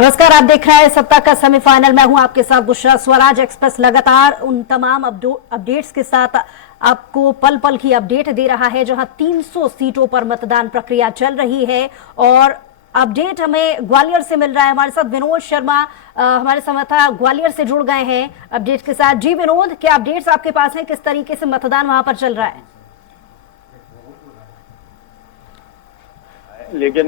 नमस्कार, आप देख रहे हैं सत्ता का सेमीफाइनल। मैं हूं आपके साथ बुशरा। स्वराज एक्सप्रेस लगातार उन तमाम अपडेट्स के साथ आपको पल पल की अपडेट दे रहा है, जहां 300 सीटों पर मतदान प्रक्रिया चल रही है। और अपडेट हमें ग्वालियर से मिल रहा है। हमारे साथ विनोद शर्मा हमारे संवाददाता ग्वालियर से जुड़ गए हैं अपडेट के साथ। जी विनोद, क्या अपडेट्स आपके पास हैं? किस तरीके से मतदान वहां पर चल रहा है? लेकिन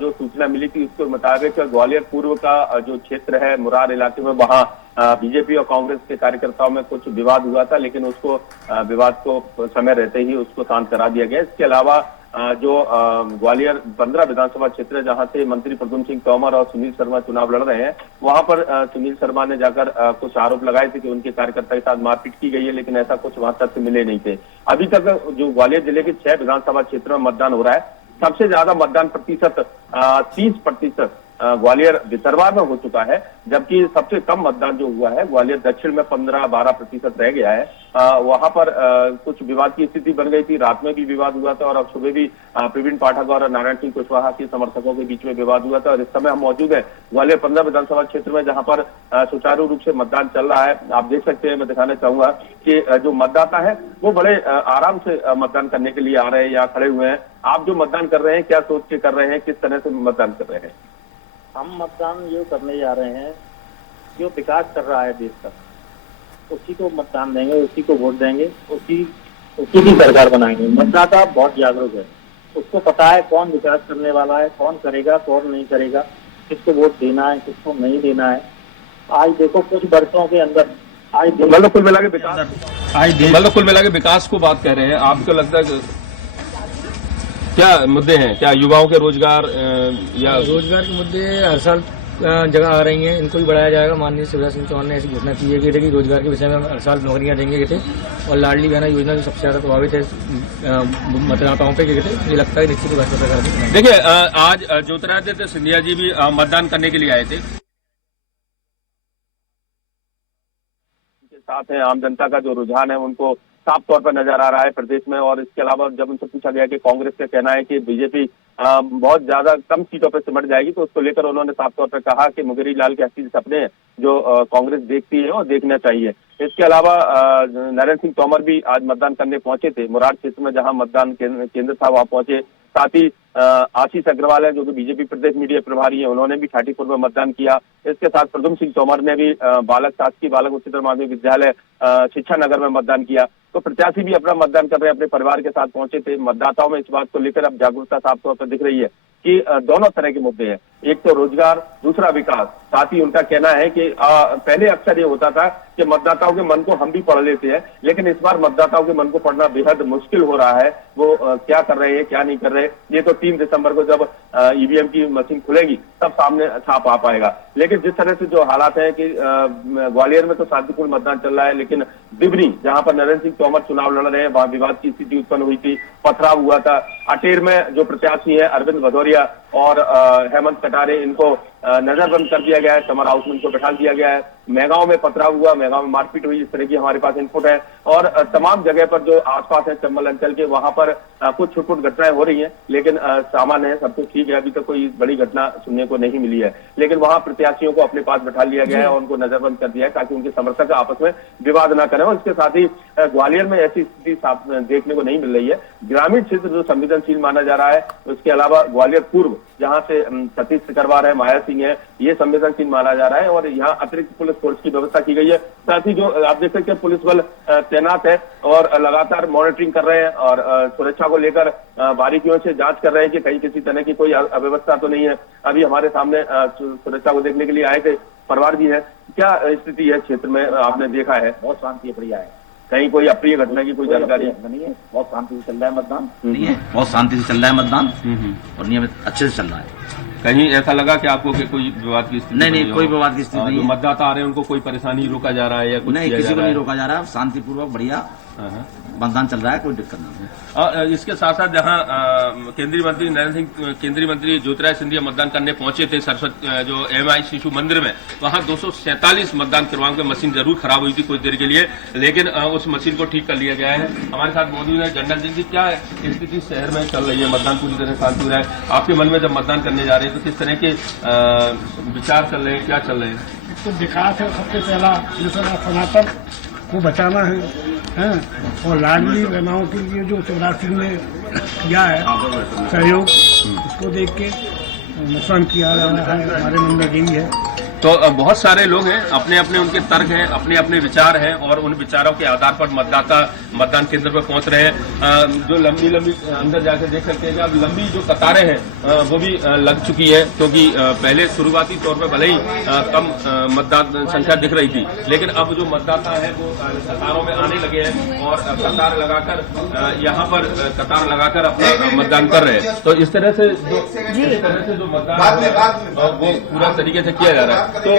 जो सूचना मिली थी उसके मुताबिक ग्वालियर पूर्व का जो क्षेत्र है मुरार इलाके में, वहां बीजेपी और कांग्रेस के कार्यकर्ताओं में कुछ विवाद हुआ था, लेकिन उसको विवाद को समय रहते ही उसको शांत करा दिया गया। इसके अलावा जो ग्वालियर 15 विधानसभा क्षेत्र है, जहां से मंत्री प्रद्युम्न सिंह तोमर और सुनील शर्मा चुनाव लड़ रहे हैं, वहां पर सुनील शर्मा ने जाकर कुछ आरोप लगाए थे कि उनके कार्यकर्ता के साथ मारपीट की गई है, लेकिन ऐसा कुछ वहां तथ्य मिले नहीं थे। अभी तक जो ग्वालियर जिले के 6 विधानसभा क्षेत्रों में मतदान हो रहा है। सबसे ज्यादा मतदान प्रतिशत 30% ग्वालियर भितरवार में हो चुका है, जबकि सबसे कम मतदान जो हुआ है ग्वालियर दक्षिण में 15-12% रह गया है। वहां पर कुछ विवाद की स्थिति बन गई थी, रात में भी विवाद हुआ था और अब सुबह भी प्रवीण पाठक और नारायण सिंह कुशवाहा के समर्थकों के बीच में विवाद हुआ था। और इस समय हम मौजूद हैं ग्वालियर 15 विधानसभा क्षेत्र में, जहां पर सुचारू रूप से मतदान चल रहा है। आप देख सकते हैं, मैं दिखाना चाहूंगा कि जो मतदाता है वो बड़े आराम से मतदान करने के लिए आ रहे हैं, यहाँ खड़े हुए हैं। आप जो मतदान कर रहे हैं, क्या सोच के कर रहे हैं, किस तरह से मतदान कर रहे हैं? हम मतदान ये करने जा रहे हैं, जो विकास कर रहा है देश का, उसी को मतदान देंगे, उसी को वोट देंगे, उसी की सरकार बनाएंगे। मतदाता बहुत जागरूक है, उसको पता है कौन विकास करने वाला है, कौन करेगा, कौन नहीं करेगा, किसको वोट देना है, किसको नहीं देना है। आज देखो कुछ वर्षों के अंदर मतलब कुल मिला के विकास को बात कह रहे हैं। आपको लगता है क्या मुद्दे हैं? क्या युवाओं के रोजगार या रोजगार के मुद्दे हर साल जगह आ रही हैं, इनको भी बढ़ाया जाएगा। माननीय शिवराज सिंह चौहान ने ऐसी घोषणा की है कि रोजगार के विषय में हर साल नौकरियां देंगे थे। और लाडली बहना योजना जो सबसे ज्यादा प्रभावित है मतदाताओं पे थे, मुझे लगता है निश्चित भाजपा सरकार। देखिए, आज ज्योतिरादित्य सिंधिया जी भी मतदान करने के लिए आए थे। साथ है आम जनता का जो रुझान है उनको साफ तौर पर नजर आ रहा है प्रदेश में। और इसके अलावा जब उनसे पूछा गया कि कांग्रेस का कहना है कि बीजेपी बहुत ज्यादा कम सीटों पर सिमट जाएगी, तो उसको लेकर उन्होंने साफ तौर पर कहा कि मुंगेरी लाल के असली सपने जो कांग्रेस देखती है और देखना चाहिए। इसके अलावा नारायण सिंह तोमर भी आज मतदान करने पहुंचे थे मुरार क्षेत्र में, जहां मतदान केंद्र था, वहां पहुंचे। साथ ही आशीष अग्रवाल है जो कि बीजेपी प्रदेश मीडिया प्रभारी है, उन्होंने भी ठाटीपुर में मतदान किया। इसके साथ प्रद्युम्न सिंह तोमर ने भी शासकीय बालक उच्चतर माध्यमिक विद्यालय शिक्षा नगर में मतदान किया। तो प्रत्याशी भी अपना मतदान कर रहे हैं, अपने परिवार के साथ पहुंचे थे। मतदाताओं में इस बात को लेकर अब जागरूकता साफ तौर पर दिख रही है कि दोनों तरह के मुद्दे हैं, एक तो रोजगार, दूसरा विकास। साथ ही उनका कहना है कि पहले अक्सर ये होता था कि मतदाताओं के मन को हम भी पढ़ लेते हैं, लेकिन इस बार मतदाताओं के मन को पढ़ना बेहद मुश्किल हो रहा है। वो क्या कर रहे हैं, क्या नहीं कर रहे, ये तो 3 दिसंबर को जब ईवीएम की मशीन खुलेगी तब सामने छाप आ पाएगा। लेकिन जिस तरह से जो हालात है कि ग्वालियर में तो शांतिपूर्ण मतदान चल रहा है, लेकिन बिबनी जहां पर नरेंद्र सिंह तोमर चुनाव लड़ रहे हैं, वहां विवाद की स्थिति उत्पन्न हुई थी, पथराव हुआ था। अटेर में जो प्रत्याशी है अरविंद भदौरिया और हेमंत कटारे, इनको नजरबंद कर दिया गया है, समर हाउस में इनको बैठा दिया गया है। मेगांव में पथराव हुआ, मेगांव में मारपीट हुई, इस तरह की हमारे पास इनपुट है। और तमाम जगह पर जो आसपास है चंबल अंचल के, वहां पर कुछ छुटपुट घटनाएं हो रही हैं, लेकिन सामान्य है, सब कुछ ठीक है। अभी तक कोई बड़ी घटना सुनने को नहीं मिली है, लेकिन वहां प्रत्याशियों को अपने पास बैठा लिया गया है और उनको नजरबंद कर दिया है ताकि उनके समर्थक आपस में विवाद न करें। और इसके साथ ही ग्वालियर में ऐसी स्थिति देखने को नहीं मिल रही है। ग्रामीण क्षेत्र जो संवेदनशील माना जा रहा है, उसके अलावा ग्वालियर पूर्व जहां से सतीश सिकरवार है, माया सिंह है, ये संवेदनशील माना जा रहा है और यहाँ अतिरिक्त पुलिस फोर्स की व्यवस्था की गई है। साथ ही जो आप देख सकते हैं पुलिस बल तैनात है और लगातार मॉनिटरिंग कर रहे हैं और सुरक्षा को लेकर बारीकियों से जांच कर रहे हैं कि कहीं किसी तरह की कोई अव्यवस्था तो नहीं है। अभी हमारे सामने सुरक्षा को देखने के लिए आए थे परिवार भी है। क्या स्थिति है क्षेत्र में, आपने देखा है? बहुत शांति बढ़िया है, कहीं कोई अप्रिय घटना की कोई जानकारी नहीं है। बहुत शांति से चल रहा है मतदान, नहीं है, बहुत शांति से चल रहा है मतदान और नियमित अच्छे से चल रहा है। कहीं ऐसा लगा कि आपको कि कोई विवाद की स्थिति? नहीं, कोई विवाद की स्थिति नहीं है। मतदाता आ रहे हैं उनको कोई परेशानी रोका जा रहा है या कुछ? नहीं, किसी को नहीं रोका जा रहा है, शांतिपूर्वक बढ़िया मतदान चल रहा है, कोई दिक्कत नहीं है। और इसके साथ साथ जहां केंद्रीय मंत्री नरेंद्र सिंह, केंद्रीय मंत्री ज्योतिरादित्य सिंधिया मतदान करने पहुंचे थे सरस्वती जो एमआई शिशु मंदिर में, वहां 247 मतदान केंद्रों की मशीन जरूर खराब हुई थी कुछ देर के लिए, लेकिन उस मशीन को ठीक कर लिया गया है। हमारे साथ मौजूद है जनरल सिंह जी। क्या स्थिति शहर में चल रही है? मतदान पूरी तरह शांति है। आपके मन में जब मतदान करने जा रहे हैं तो किस तरह के विचार चल रहे हैं, क्या चल रहे हैं? तो विकास है सबसे पहला, दूसरा सनातन को बचाना है और लाडली बहनाओं के लिए जो शिवराज सिंह ने किया है सहयोग, उसको देख के नुकसान किया जा रहा है। हमारे मन में यही है। तो बहुत सारे लोग हैं, अपने अपने उनके तर्क हैं, अपने अपने विचार हैं और उन विचारों के आधार पर मतदाता मतदान केंद्र पर पहुंच रहे हैं। जो लंबी लंबी अंदर जाकर देख सकते हैं कि अब लंबी जो कतारें हैं वो भी लग चुकी है, क्योंकि पहले शुरुआती तौर पर भले ही कम मतदाता संख्या दिख रही थी, लेकिन अब जो मतदाता है वो कतारों में आने लगे हैं और कतार लगाकर यहाँ पर कतार लगाकर अपना मतदान कर रहे हैं। तो इस तरह से जो मतदान वो पूरा तरीके से किया जा रहा है। तो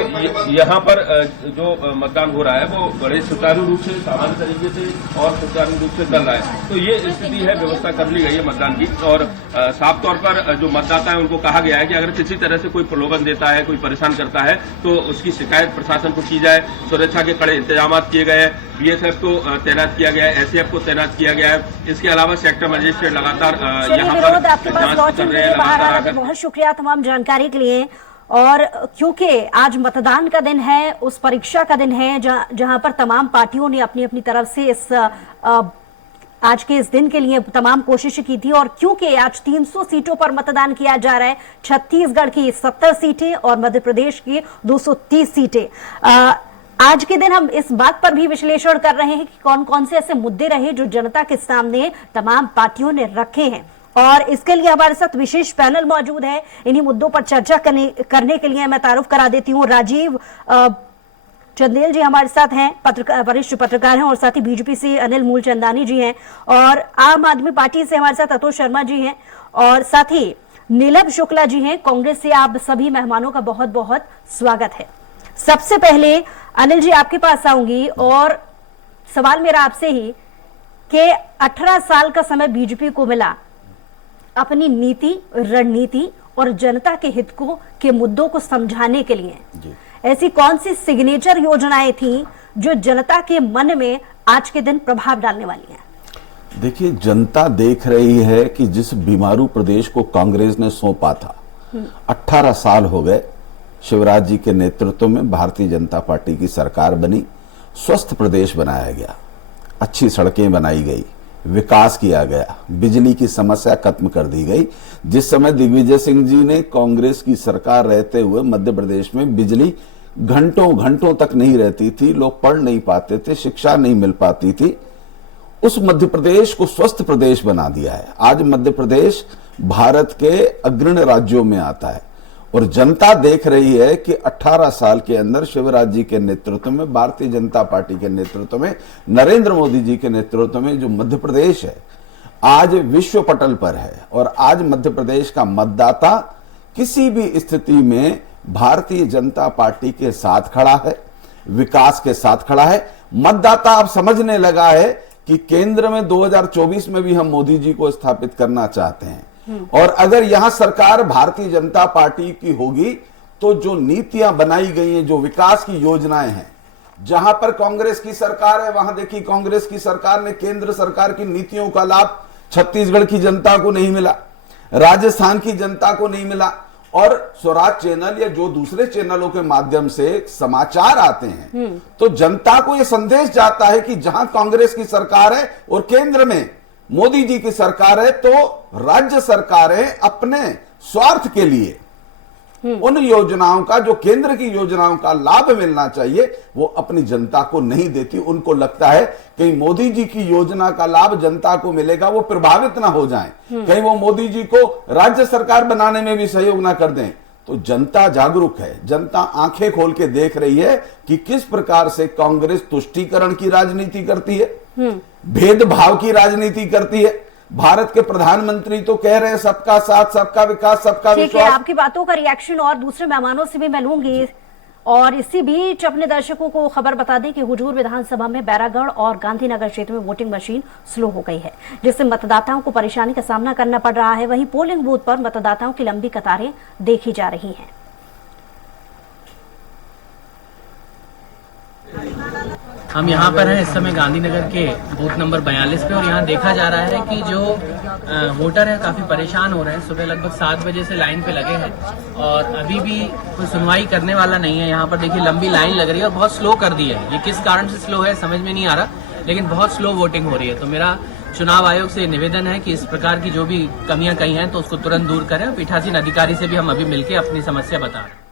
यहाँ पर जो मतदान हो रहा है वो बड़े सुचारू रूप से, सामान्य तरीके से और सुचारू रूप से चल रहा है। तो ये स्थिति है, व्यवस्था कर ली गई है मतदान की। और साफ तौर पर जो मतदाता है उनको कहा गया है कि अगर किसी तरह से कोई प्रलोभन देता है, कोई परेशान करता है तो उसकी शिकायत प्रशासन को की जाए। सुरक्षा के कड़े इंतजाम किए गए हैं, बीएसएफ को तैनात किया गया है, एसएएफ को तैनात किया गया है। इसके अलावा सेक्टर मजिस्ट्रेट लगातार यहाँ पर जांच कर रहे हैं। बहुत शुक्रिया तमाम जानकारी के लिए। और क्योंकि आज मतदान का दिन है, उस परीक्षा का दिन है जहां पर तमाम पार्टियों ने अपनी अपनी तरफ से इस आज के इस दिन के लिए तमाम कोशिश की थी, और क्योंकि आज 300 सीटों पर मतदान किया जा रहा है, छत्तीसगढ़ की 70 सीटें और मध्य प्रदेश की 230 सीटें। आज के दिन हम इस बात पर भी विश्लेषण कर रहे हैं कि कौन कौन से ऐसे मुद्दे रहे जो जनता के सामने तमाम पार्टियों ने रखे हैं, और इसके लिए हमारे साथ विशेष पैनल मौजूद है। इन्हीं मुद्दों पर चर्चा करने के लिए मैं तारुफ करा देती हूँ। राजीव चंदेल जी हमारे साथ हैं, वरिष्ठ पत्रकार हैं, और साथ ही बीजेपी से अनिल मूलचंदानी जी हैं, और आम आदमी पार्टी से हमारे साथ अतुल शर्मा जी हैं, और साथ ही नीलम शुक्ला जी हैं कांग्रेस से। आप सभी मेहमानों का बहुत बहुत स्वागत है। सबसे पहले अनिल जी आपके पास आऊंगी, और सवाल मेरा आपसे ही कि 18 साल का समय बीजेपी को मिला अपनी नीति, रणनीति और जनता के हित के मुद्दों को समझाने के लिए। ऐसी कौन सी सिग्नेचर योजनाएं थी जो जनता के मन में आज के दिन प्रभाव डालने वाली हैं? देखिए, जनता देख रही है कि जिस बीमारू प्रदेश को कांग्रेस ने सौंपा था, 18 साल हो गए, शिवराज जी के नेतृत्व में भारतीय जनता पार्टी की सरकार बनी, स्वस्थ प्रदेश बनाया गया, अच्छी सड़कें बनाई गई, विकास किया गया, बिजली की समस्या खत्म कर दी गई। जिस समय दिग्विजय सिंह जी ने कांग्रेस की सरकार रहते हुए मध्य प्रदेश में बिजली घंटों घंटों तक नहीं रहती थी, लोग पढ़ नहीं पाते थे, शिक्षा नहीं मिल पाती थी, उस मध्य प्रदेश को स्वस्थ प्रदेश बना दिया है। आज मध्य प्रदेश भारत के अग्रणी राज्यों में आता है, और जनता देख रही है कि 18 साल के अंदर शिवराज जी के नेतृत्व में, भारतीय जनता पार्टी के नेतृत्व में, नरेंद्र मोदी जी के नेतृत्व में जो मध्य प्रदेश है आज विश्व पटल पर है। और आज मध्य प्रदेश का मतदाता किसी भी स्थिति में भारतीय जनता पार्टी के साथ खड़ा है, विकास के साथ खड़ा है। मतदाता अब समझने लगा है कि केंद्र में 2024 में भी हम मोदी जी को स्थापित करना चाहते हैं, और अगर यहां सरकार भारतीय जनता पार्टी की होगी तो जो नीतियां बनाई गई हैं, जो विकास की योजनाएं हैं, जहां पर कांग्रेस की सरकार है वहां देखिए कांग्रेस की सरकार ने केंद्र सरकार की नीतियों का लाभ छत्तीसगढ़ की जनता को नहीं मिला, राजस्थान की जनता को नहीं मिला, और स्वराज चैनल या जो दूसरे चैनलों के माध्यम से समाचार आते हैं तो जनता को यह संदेश जाता है कि जहां कांग्रेस की सरकार है और केंद्र में मोदी जी की सरकार है, तो राज्य सरकारें अपने स्वार्थ के लिए उन योजनाओं का, जो केंद्र की योजनाओं का लाभ मिलना चाहिए, वो अपनी जनता को नहीं देती। उनको लगता है कि मोदी जी की योजना का लाभ जनता को मिलेगा, वो प्रभावित ना हो जाएं, कहीं वो मोदी जी को राज्य सरकार बनाने में भी सहयोग ना कर दें। तो जनता जागरूक है, जनता आंखें खोल के देख रही है कि किस प्रकार से कांग्रेस तुष्टीकरण की राजनीति करती है, भेदभाव की राजनीति करती है। भारत के प्रधानमंत्री तो कह रहे हैं सबका साथ, सबका विकास, सबका विश्वास। आपकी बातों का रिएक्शन और दूसरे मेहमानों से भी मैं लूंगी, और इसी बीच अपने दर्शकों को खबर बता दें कि हुजूर विधानसभा में बैरागढ़ और गांधीनगर क्षेत्र में वोटिंग मशीन स्लो हो गई है, जिससे मतदाताओं को परेशानी का सामना करना पड़ रहा है। वहीं पोलिंग बूथ पर मतदाताओं की लंबी कतारें देखी जा रही हैं। हम यहाँ पर हैं इस समय गांधीनगर के बूथ नंबर 42 पे और यहाँ देखा जा रहा है कि जो वोटर है काफ़ी परेशान हो रहे हैं। सुबह लगभग 7 बजे से लाइन पे लगे हैं और अभी भी कोई सुनवाई करने वाला नहीं है। यहाँ पर देखिए लंबी लाइन लग रही है और बहुत स्लो कर दी है। ये किस कारण से स्लो है समझ में नहीं आ रहा, लेकिन बहुत स्लो वोटिंग हो रही है। तो मेरा चुनाव आयोग से निवेदन है कि इस प्रकार की जो भी कमियां कही हैं तो उसको तुरंत दूर करें। पीठासीन अधिकारी से भी हम अभी मिलकर अपनी समस्या बता रहे हैं।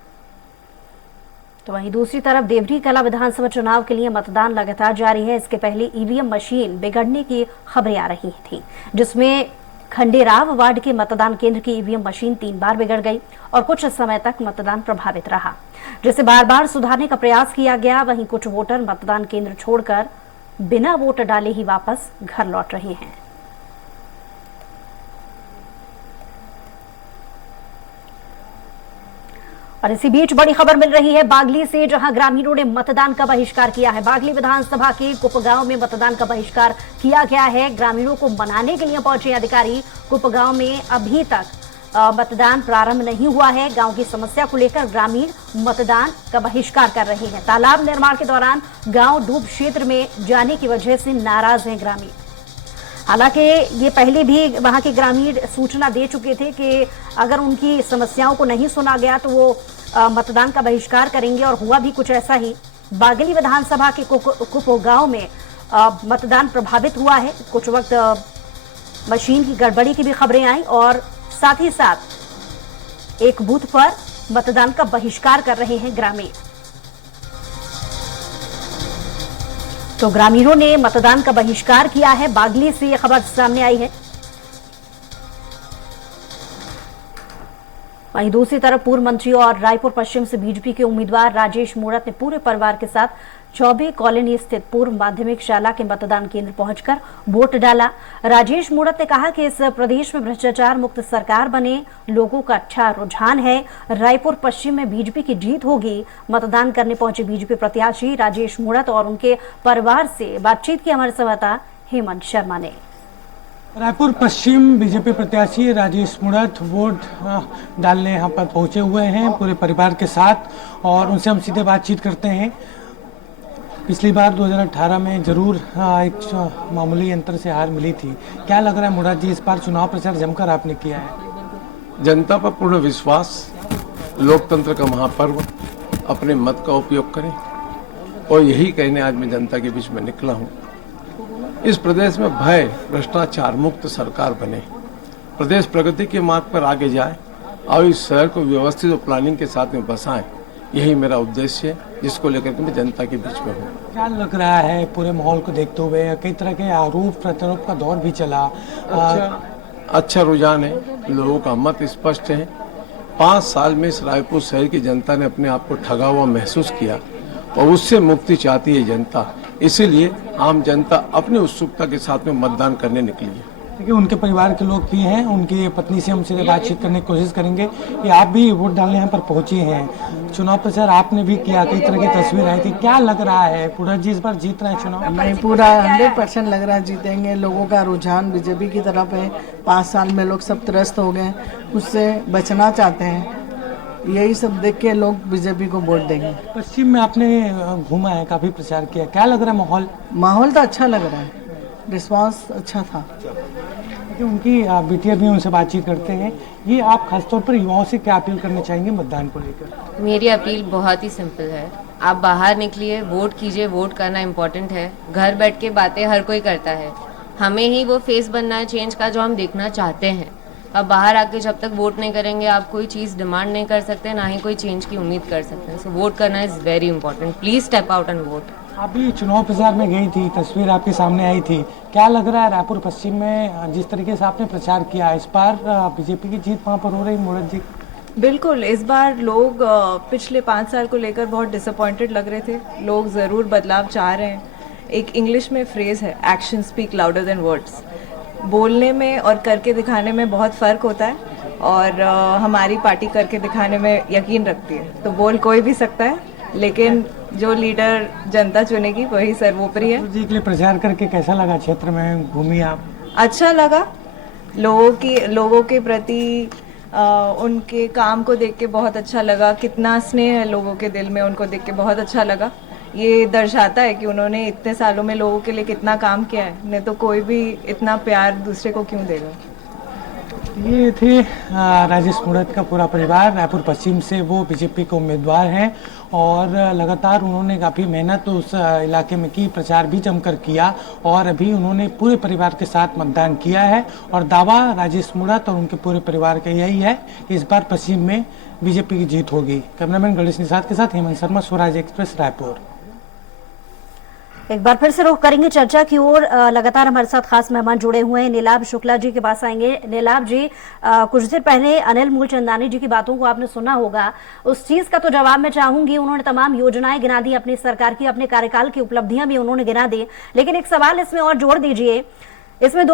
तो वहीं दूसरी तरफ देवरी कला विधानसभा चुनाव के लिए मतदान लगातार जारी है। इसके पहले ईवीएम मशीन बिगड़ने की खबरें आ रही थी, जिसमें खंडेराव वार्ड के मतदान केंद्र की ईवीएम मशीन 3 बार बिगड़ गई और कुछ समय तक मतदान प्रभावित रहा, जिसे बार बार सुधारने का प्रयास किया गया। वहीं कुछ वोटर मतदान केंद्र छोड़कर बिना वोट डाले ही वापस घर लौट रहे हैं। और इसी बीच बड़ी खबर मिल रही है बागली से, जहां ग्रामीणों ने मतदान का बहिष्कार किया है। बागली विधानसभा के कुपगांव में मतदान का बहिष्कार किया गया है। ग्रामीणों को मनाने के लिए पहुंचे अधिकारी। कुपगांव में अभी तक मतदान प्रारंभ नहीं हुआ है। गांव की समस्या को लेकर ग्रामीण मतदान का बहिष्कार कर रहे हैं। तालाब निर्माण के दौरान गांव डूब क्षेत्र में जाने की वजह से नाराज हैं ग्रामीण। हालांकि ये पहले भी वहां के ग्रामीण सूचना दे चुके थे कि अगर उनकी समस्याओं को नहीं सुना गया तो वो मतदान का बहिष्कार करेंगे, और हुआ भी कुछ ऐसा ही। बागली विधानसभा के कुपगांव में मतदान प्रभावित हुआ है। कुछ वक्त मशीन की गड़बड़ी की भी खबरें आई और साथ ही साथ एक बूथ पर मतदान का बहिष्कार कर रहे हैं ग्रामीण। तो ग्रामीणों ने मतदान का बहिष्कार किया है। बागली से यह खबर सामने आई है। वहीं दूसरी तरफ पूर्व मंत्री और रायपुर पश्चिम से बीजेपी के उम्मीदवार राजेश मूणत ने पूरे परिवार के साथ चौबे कॉलोनी स्थित पूर्व माध्यमिक शाला के मतदान केंद्र पहुंचकर वोट डाला। राजेश मूणत ने कहा कि इस प्रदेश में भ्रष्टाचार मुक्त सरकार बने, लोगों का अच्छा रुझान है। रायपुर पश्चिम में बीजेपी की जीत होगी। मतदान करने पहुंचे बीजेपी प्रत्याशी राजेश मूणत और उनके परिवार से बातचीत की हमारे संवाददाता हेमंत शर्मा ने। रायपुर पश्चिम बीजेपी प्रत्याशी राजेश मूणत वोट डालने यहाँ पर पहुंचे हुए हैं पूरे परिवार के साथ, और उनसे हम सीधे बातचीत करते हैं। पिछली बार 2018 में जरूर एक मामूली अंतर से हार मिली थी। क्या लग रहा है मूणत जी, इस बार चुनाव प्रचार जमकर आपने किया है? जनता पर पूर्ण विश्वास, लोकतंत्र का महापर्व, अपने मत का उपयोग करें, और यही कहने आज मैं जनता के बीच में निकला हूँ। इस प्रदेश में भय भ्रष्टाचार मुक्त सरकार बने, प्रदेश प्रगति के मार्ग पर आगे जाए और इस शहर को व्यवस्थित और प्लानिंग के साथ में बसाएं, यही मेरा उद्देश्य है, जिसको लेकर के मैं जनता के बीच में हूँ। क्या लग रहा है पूरे माहौल को देखते हुए? कई तरह के आरोप प्रत्यारोप का दौर भी चला। अच्छा रुझान है, लोगों का मत स्पष्ट है। 5 साल में इस रायपुर शहर की जनता ने अपने आप को ठगा हुआ महसूस किया और उससे मुक्ति चाहती है जनता। इसीलिए आम जनता अपनी उत्सुकता के साथ में मतदान करने निकली है। देखिए उनके परिवार के लोग भी हैं, उनकी पत्नी से हम सीधे बातचीत करने की कोशिश करेंगे कि आप भी वोट डालने यहाँ पर पहुंचे हैं। चुनाव प्रचार आपने भी किया, कई तरह की तस्वीर आई थी। क्या लग रहा है पूरा जी इस बार जीत रहे हैं चुनाव? नहीं, पूरा 100% लग रहा है जीतेंगे। लोगों का रुझान बीजेपी की तरफ है। 5 साल में लोग सब त्रस्त हो गए, उससे बचना चाहते हैं। यही सब देख के लोग बीजेपी को वोट देंगे। पश्चिम में आपने घूमा है, काफी प्रचार किया, क्या लग रहा है माहौल? माहौल तो अच्छा लग रहा है, रिस्पांस अच्छा था। उनकी बेटियां भी उनसे बातचीत करते हैं। ये आप खासतौर पर युवाओं से क्या अपील करना चाहेंगे मतदान को लेकर? मेरी अपील बहुत ही सिंपल है, आप बाहर निकलिए, वोट कीजिए। वोट करना इम्पोर्टेंट है। घर बैठ के बातें हर कोई करता है, हमें ही वो फेस बनना है चेंज का जो हम देखना चाहते हैं। अब बाहर आके जब तक वोट नहीं करेंगे आप कोई चीज़ डिमांड नहीं कर सकते, ना ही कोई चेंज की उम्मीद कर सकते हैं। सो वोट करना is very important. Please step out and vote. अभी चुनाव प्रचार में गई थी, तस्वीर आपके सामने आई थी। क्या लग रहा है रायपुर पश्चिम में जिस तरीके से आपने प्रचार किया, इस बार बीजेपी की जीत वहाँ पर हो रही? मूणत जी बिल्कुल, इस बार लोग पिछले 5 साल को लेकर बहुत डिसअपॉइंटेड लग रहे थे। लोग ज़रूर बदलाव चाह रहे हैं। एक इंग्लिश में फ्रेज़ है, action speak louder than words. बोलने में और करके दिखाने में बहुत फ़र्क होता है, और हमारी पार्टी करके दिखाने में यकीन रखती है। तो बोल कोई भी सकता है, लेकिन जो लीडर जनता चुनेगी वही सर्वोपरि है। जी के लिए प्रचार करके कैसा लगा? क्षेत्र में घूमी आप? अच्छा लगा, लोगों के प्रति उनके काम को देख के बहुत अच्छा लगा, कितना स्नेह है लोगों के दिल में, उनको देख के बहुत अच्छा लगा। ये दर्शाता है कि उन्होंने इतने सालों में लोगों के लिए कितना काम किया है, नहीं तो कोई भी इतना प्यार दूसरे को क्यों देगा। ये थे राजेश मूणत का पूरा परिवार। रायपुर पश्चिम से वो बीजेपी के उम्मीदवार हैं और लगातार उन्होंने काफ़ी मेहनत उस इलाके में की, प्रचार भी जमकर किया और अभी उन्होंने पूरे परिवार के साथ मतदान किया है और दावा राजेश मूणत और उनके पूरे परिवार का यही है कि इस बार पश्चिम में बीजेपी की जीत होगी। कैमरामैन गणेश निषाद के साथ हेमंत शर्मा, स्वराज एक्सप्रेस, रायपुर। एक बार फिर से रुख करेंगे चर्चा की ओर। लगातार हमारे साथ खास मेहमान जुड़े हुए हैं। नीलाभ शुक्ला जी के पास आएंगे। नीलाभ जी, कुछ देर पहले अनिल मूलचंदानी जी की बातों को आपने सुना होगा, उस चीज का तो जवाब मैं चाहूंगी। उन्होंने तमाम योजनाएं गिना दी, अपनी सरकार की, अपने कार्यकाल की उपलब्धियां भी उन्होंने गिना दी, लेकिन एक सवाल इसमें और जोड़ दीजिए, इसमें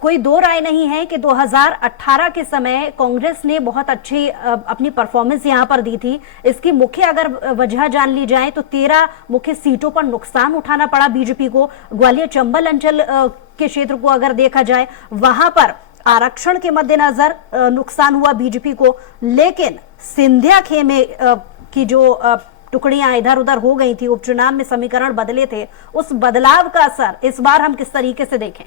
कोई दो राय नहीं है कि 2018 के समय कांग्रेस ने बहुत अच्छी अपनी परफॉर्मेंस यहां पर दी थी। इसकी मुख्य अगर वजह जान ली जाए तो 13 मुख्य सीटों पर नुकसान उठाना पड़ा बीजेपी को। ग्वालियर चंबल अंचल के क्षेत्र को अगर देखा जाए, वहां पर आरक्षण के मद्देनजर नुकसान हुआ बीजेपी को, लेकिन सिंधिया खेमे की जो टुकड़ियां इधर उधर हो गई थी, उपचुनाव में समीकरण बदले थे, उस बदलाव का असर इस बार हम किस तरीके से देखें?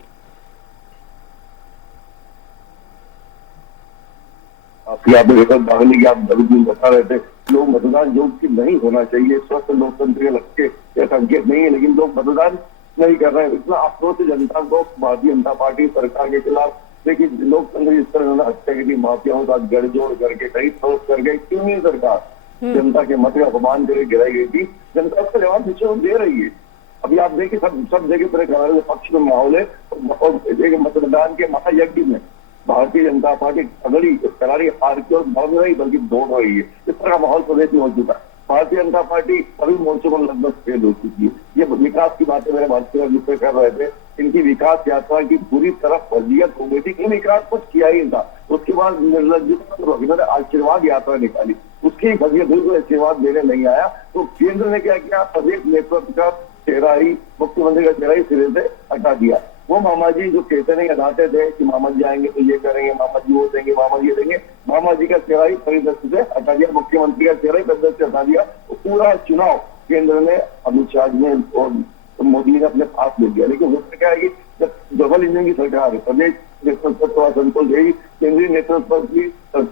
आपने देखा बागली की आप दरुद्दीन बता रहे थे, लोग मतदान योग्य नहीं होना चाहिए, स्वस्थ लोकतंत्र के लक्ष्य के संकेत नहीं है, लेकिन लोग मतदान नहीं कर रहे हैं। इतना आक्रोश जनता को भारतीय जनता पार्टी सरकार के खिलाफ। देखिए, लोकतंत्र जिस तरह उन्होंने हत्या की माफियाओं का गठजोड़ करके कई ठोस कर गई, क्यों नहीं सरकार जनता के मत का अपमान करके गिराई गई थी? जनता उसका जवाब पीछे दे रही है। अभी आप देखिए, सब जगह पूरे पक्ष में माहौल है और मतदान के महायज्ञ में भारतीय जनता पार्टी तगड़ी करारी हार की और भाग रही बल्कि दौड़ रही है। इस तरह का माहौल प्रदेश में हो चुका है। भारतीय जनता पार्टी सभी मोर्चों पर लगभग फेल हो चुकी है। ये विकास की बातें मेरे भारतीय जिससे कर रहे थे, इनकी विकास यात्रा की पूरी तरह फर्जियत हो गई थी। इन विकास कुछ किया ही था। उसके बाद इन्होंने आशीर्वाद यात्रा निकाली, उसकी फर्जियत बिल्कुल आशीर्वाद देने नहीं आया। तो केंद्र ने क्या किया, प्रदेश नेतृत्व का चेहरा ही, मुख्यमंत्री का चेहरा ही सिरे से हटा दिया। वो मामा जी जो कहते नहीं हटाते थे कि मामा जी आएंगे तो ये करेंगे, मामा जी वो देंगे, मामा जी ये देंगे, मामा जी का चेहरा ही परिदृश्य से हटा दिया, मुख्यमंत्री का चेहरा ही परिदृश्य से हटा दिया। तो पूरा चुनाव केंद्र ने, अमित शाह ने और मोदी ने अपने पास ले लिया। लेकिन उससे क्या है कि जब डबल इंजन की सरकार है, प्रदेश नेतृत्व पर असंतोष है, केंद्रीय नेतृत्व पर भी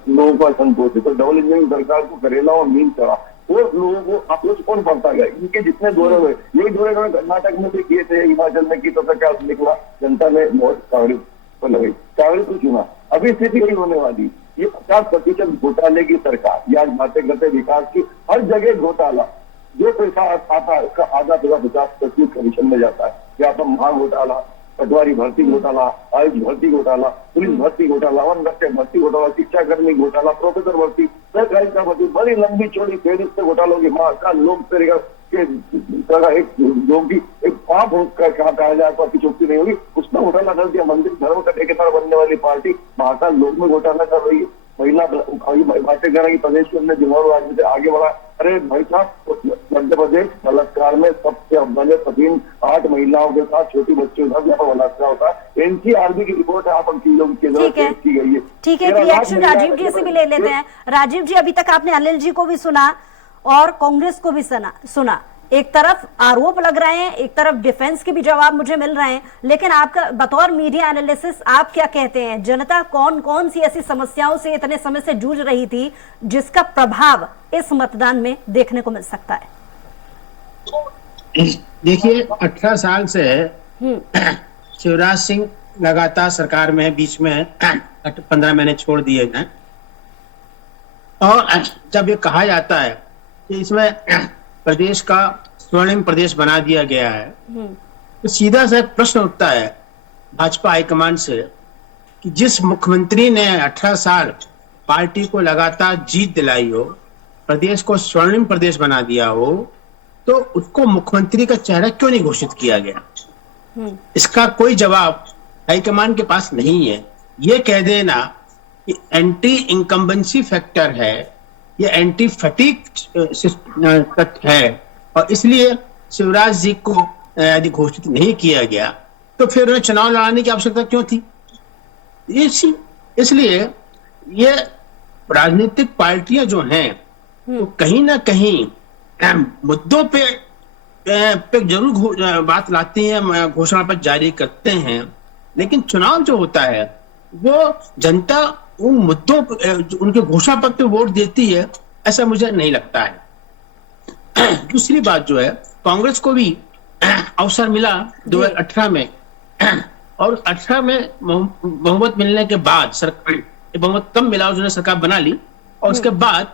लोगों को असंतोष है, तो डबल इंजन की सरकार को करेला और नींद चढ़ा। वो लोगों को आक्रोश कौन बढ़ता गया? इनके जितने दौरे हुए, यही दौरे उन्होंने कर्नाटक में भी किए थे, हिमाचल में की, तो क्या निकला? जनता ने बहुत कांग्रेस को लगाई, कांग्रेस को चुना। अभी स्थिति यही होने वाली। ये 50% घोटाले की सरकार, ये आज बातें करते विकास की, हर जगह घोटाला। जो पैसा आता है उसका आधा 50% कमीशन में जाता है। या तो महाघोटाला, पटवारी भर्ती घोटाला, आयुष भर्ती घोटाला, पुलिस भर्ती घोटाला, वन रक्षक भर्ती घोटाला, शिक्षाकर्मी घोटाला, प्रोफेसर भर्ती, सहकारिता भर्ती, बड़ी लंबी चौड़ी फेरिस्त से घोटालों की महाकाल लोग एक योगी एक पाप कहा जाए तो आपकी चुप्ती नहीं होगी। उसमें घोटाला कर दिया। मंदिर धर्म का ठेकेदार बनने वाली पार्टी महाकाल लोग में घोटाला कर रही है। महिला बातें कर रही, प्रदेश के अंदर जुम्मन राज्य से आगे बढ़ा। अरे भाई साहब, मध्य प्रदेश बलात्कार में सबसे अव्वल है। 8 महिलाओं के साथ, छोटी बच्चों के साथ यहाँ पर बलात्कार होता है। एनसीआरबी की रिपोर्ट है, आप की गई है। ठीक है, रिएक्शन राजीव जी से भी ले लेते हैं। राजीव जी, अभी तक आपने अनिल जी को भी सुना और कांग्रेस को भी सुना। एक तरफ आरोप लग रहे हैं, एक तरफ डिफेंस के भी जवाब मुझे मिल रहे हैं, लेकिन आपका बतौर मीडिया एनालिसिस आप क्या कहते हैं? जनता कौन कौन सी ऐसी समस्याओं से इतने समय से जूझ रही थी जिसका प्रभाव इस मतदान में देखने को मिल सकता है? देखिए, 18 साल से शिवराज सिंह लगातार सरकार में, बीच में 15 महीने छोड़ दिए हैं। और जब ये कहा जाता है कि इसमें प्रदेश का स्वर्णिम प्रदेश बना दिया गया है, तो सीधा सा एक प्रश्न उठता है भाजपा हाईकमान से कि जिस मुख्यमंत्री ने 18 साल पार्टी को लगातार जीत दिलाई हो, प्रदेश को स्वर्णिम प्रदेश बना दिया हो, तो उसको मुख्यमंत्री का चेहरा क्यों नहीं घोषित किया गया? इसका कोई जवाब हाईकमान के पास नहीं है। ये कह देना कि एंटी इनकम्बेंसी फैक्टर है ये एंटी फटीक तत्व है, और इसलिए शिवराज जी को यदि घोषित नहीं किया गया तो फिर उन्हें चुनाव लड़ाने की आवश्यकता क्यों थी? इसलिए ये राजनीतिक पार्टियां जो हैं तो कहीं ना कहीं मुद्दों पे जरूर बात लाती हैं, घोषणा पत्र जारी करते हैं, लेकिन चुनाव जो होता है वो जनता उन मुद्दों उनके घोषणा पत्र पे वोट देती है, ऐसा मुझे नहीं लगता है। दूसरी बात जो है, कांग्रेस को भी अवसर मिला 2018 में, और 18 में बहुमत मिलने के बाद सरकार बहुमत कम मिला, उन्होंने सरकार बना ली, और उसके बाद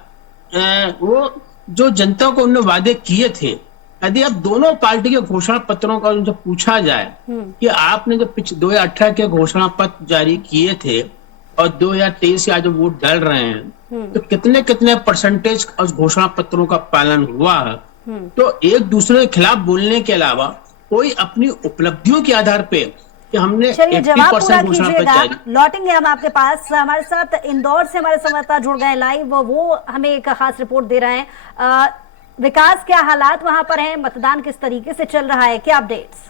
वो जो जनता को उन्होंने वादे किए थे, यदि अब दोनों पार्टी के घोषणा पत्रों का उनसे पूछा जाए कि आपने जो 2018 के घोषणा पत्र जारी किए थे और 2023 के आज जो वोट डाल रहे हैं, तो कितने कितने परसेंटेज उस घोषणा पत्रों का पालन हुआ है? तो एक दूसरे के खिलाफ बोलने के अलावा कोई अपनी उपलब्धियों के आधार पे कि हमने 80% घोषणा पत्र जारी। लौटेंगे हम आपके पास। हमारे साथ इंदौर से हमारे संवाददाता जुड़ गए लाइव, वो हमें एक खास रिपोर्ट दे रहे हैं। विकास, क्या हालात वहां पर हैं? मतदान किस तरीके से चल रहा है? क्या अपडेट्स?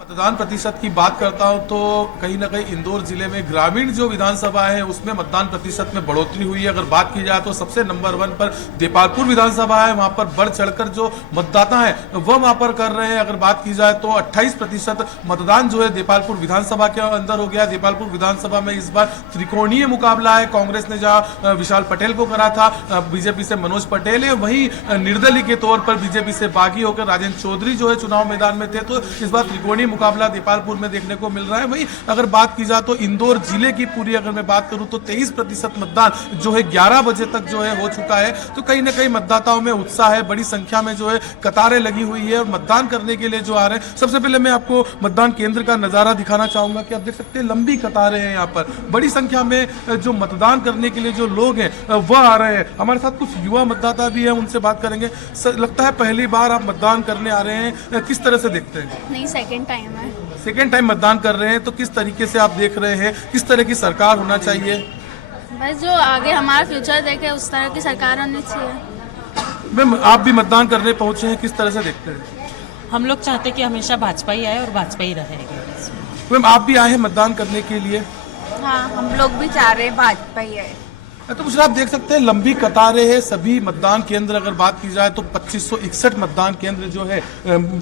मतदान प्रतिशत की बात करता हूं तो कहीं ना कहीं इंदौर जिले में ग्रामीण जो विधानसभा है उसमें मतदान प्रतिशत में बढ़ोतरी हुई है। अगर बात की जाए तो सबसे नंबर 1 पर देपालपुर विधानसभा है, वहां पर बढ़ चढ़कर जो मतदाता है वह वहां पर कर रहे हैं। अगर बात की जाए तो 28% मतदान जो है देपालपुर विधानसभा के अंदर हो गया। देपालपुर विधानसभा में इस बार त्रिकोणीय मुकाबला है। कांग्रेस ने जहां विशाल पटेल को करा था, बीजेपी से मनोज पटेल है, वहीं निर्दलीय के तौर पर बीजेपी से बागी होकर राजेंद्र चौधरी जो है चुनाव मैदान में थे। तो इस बार त्रिकोणीय मुकाबला देपालपुर में देखने को मिल रहा है। वहीं अगर बात की जाए तो इंदौर जिले की पूरी अगर मैं बात करूं तो 23% मतदान जो है 11 बजे तक जो है हो चुका है। तो कहीं ना कहीं मतदाताओं में उत्साह है, बड़ी संख्या में जो है कतारें लगी हुई है और मतदान करने के लिए जो आ रहे हैं। सबसे पहले मैं आपको मतदान केंद्र का नजारा दिखाना चाहूंगा कि आप देख सकते हैं लंबी कतारें हैं यहाँ पर, बड़ी संख्या में जो मतदान करने के लिए जो लोग हैं वह आ रहे हैं। हमारे साथ कुछ युवा मतदाता भी है, उनसे बात करेंगे। लगता है पहली बार आप मतदान करने आ रहे हैं, किस तरह से देखते हैं? नहीं, सेकंड टाइम है। सेकेंड टाइम मतदान कर रहे हैं, तो किस तरीके से आप देख रहे हैं, किस तरह की सरकार होना चाहिए? बस जो आगे हमारा फ्यूचर देखे उस तरह की सरकार होनी चाहिए। मैम, आप भी मतदान करने पहुंचे हैं, किस तरह से देखते हैं? हम लोग चाहते हैं कि हमेशा भाजपा ही आए और भाजपा ही रहेगा। मैम, आप भी आए हैं मतदान करने के लिए? हाँ, हम लोग भी चाह रहे हैं भाजपा ही आए। तो कुछ आप देख सकते हैं लंबी कतारें हैं। सभी मतदान केंद्र अगर बात की जाए तो 2561 मतदान केंद्र जो है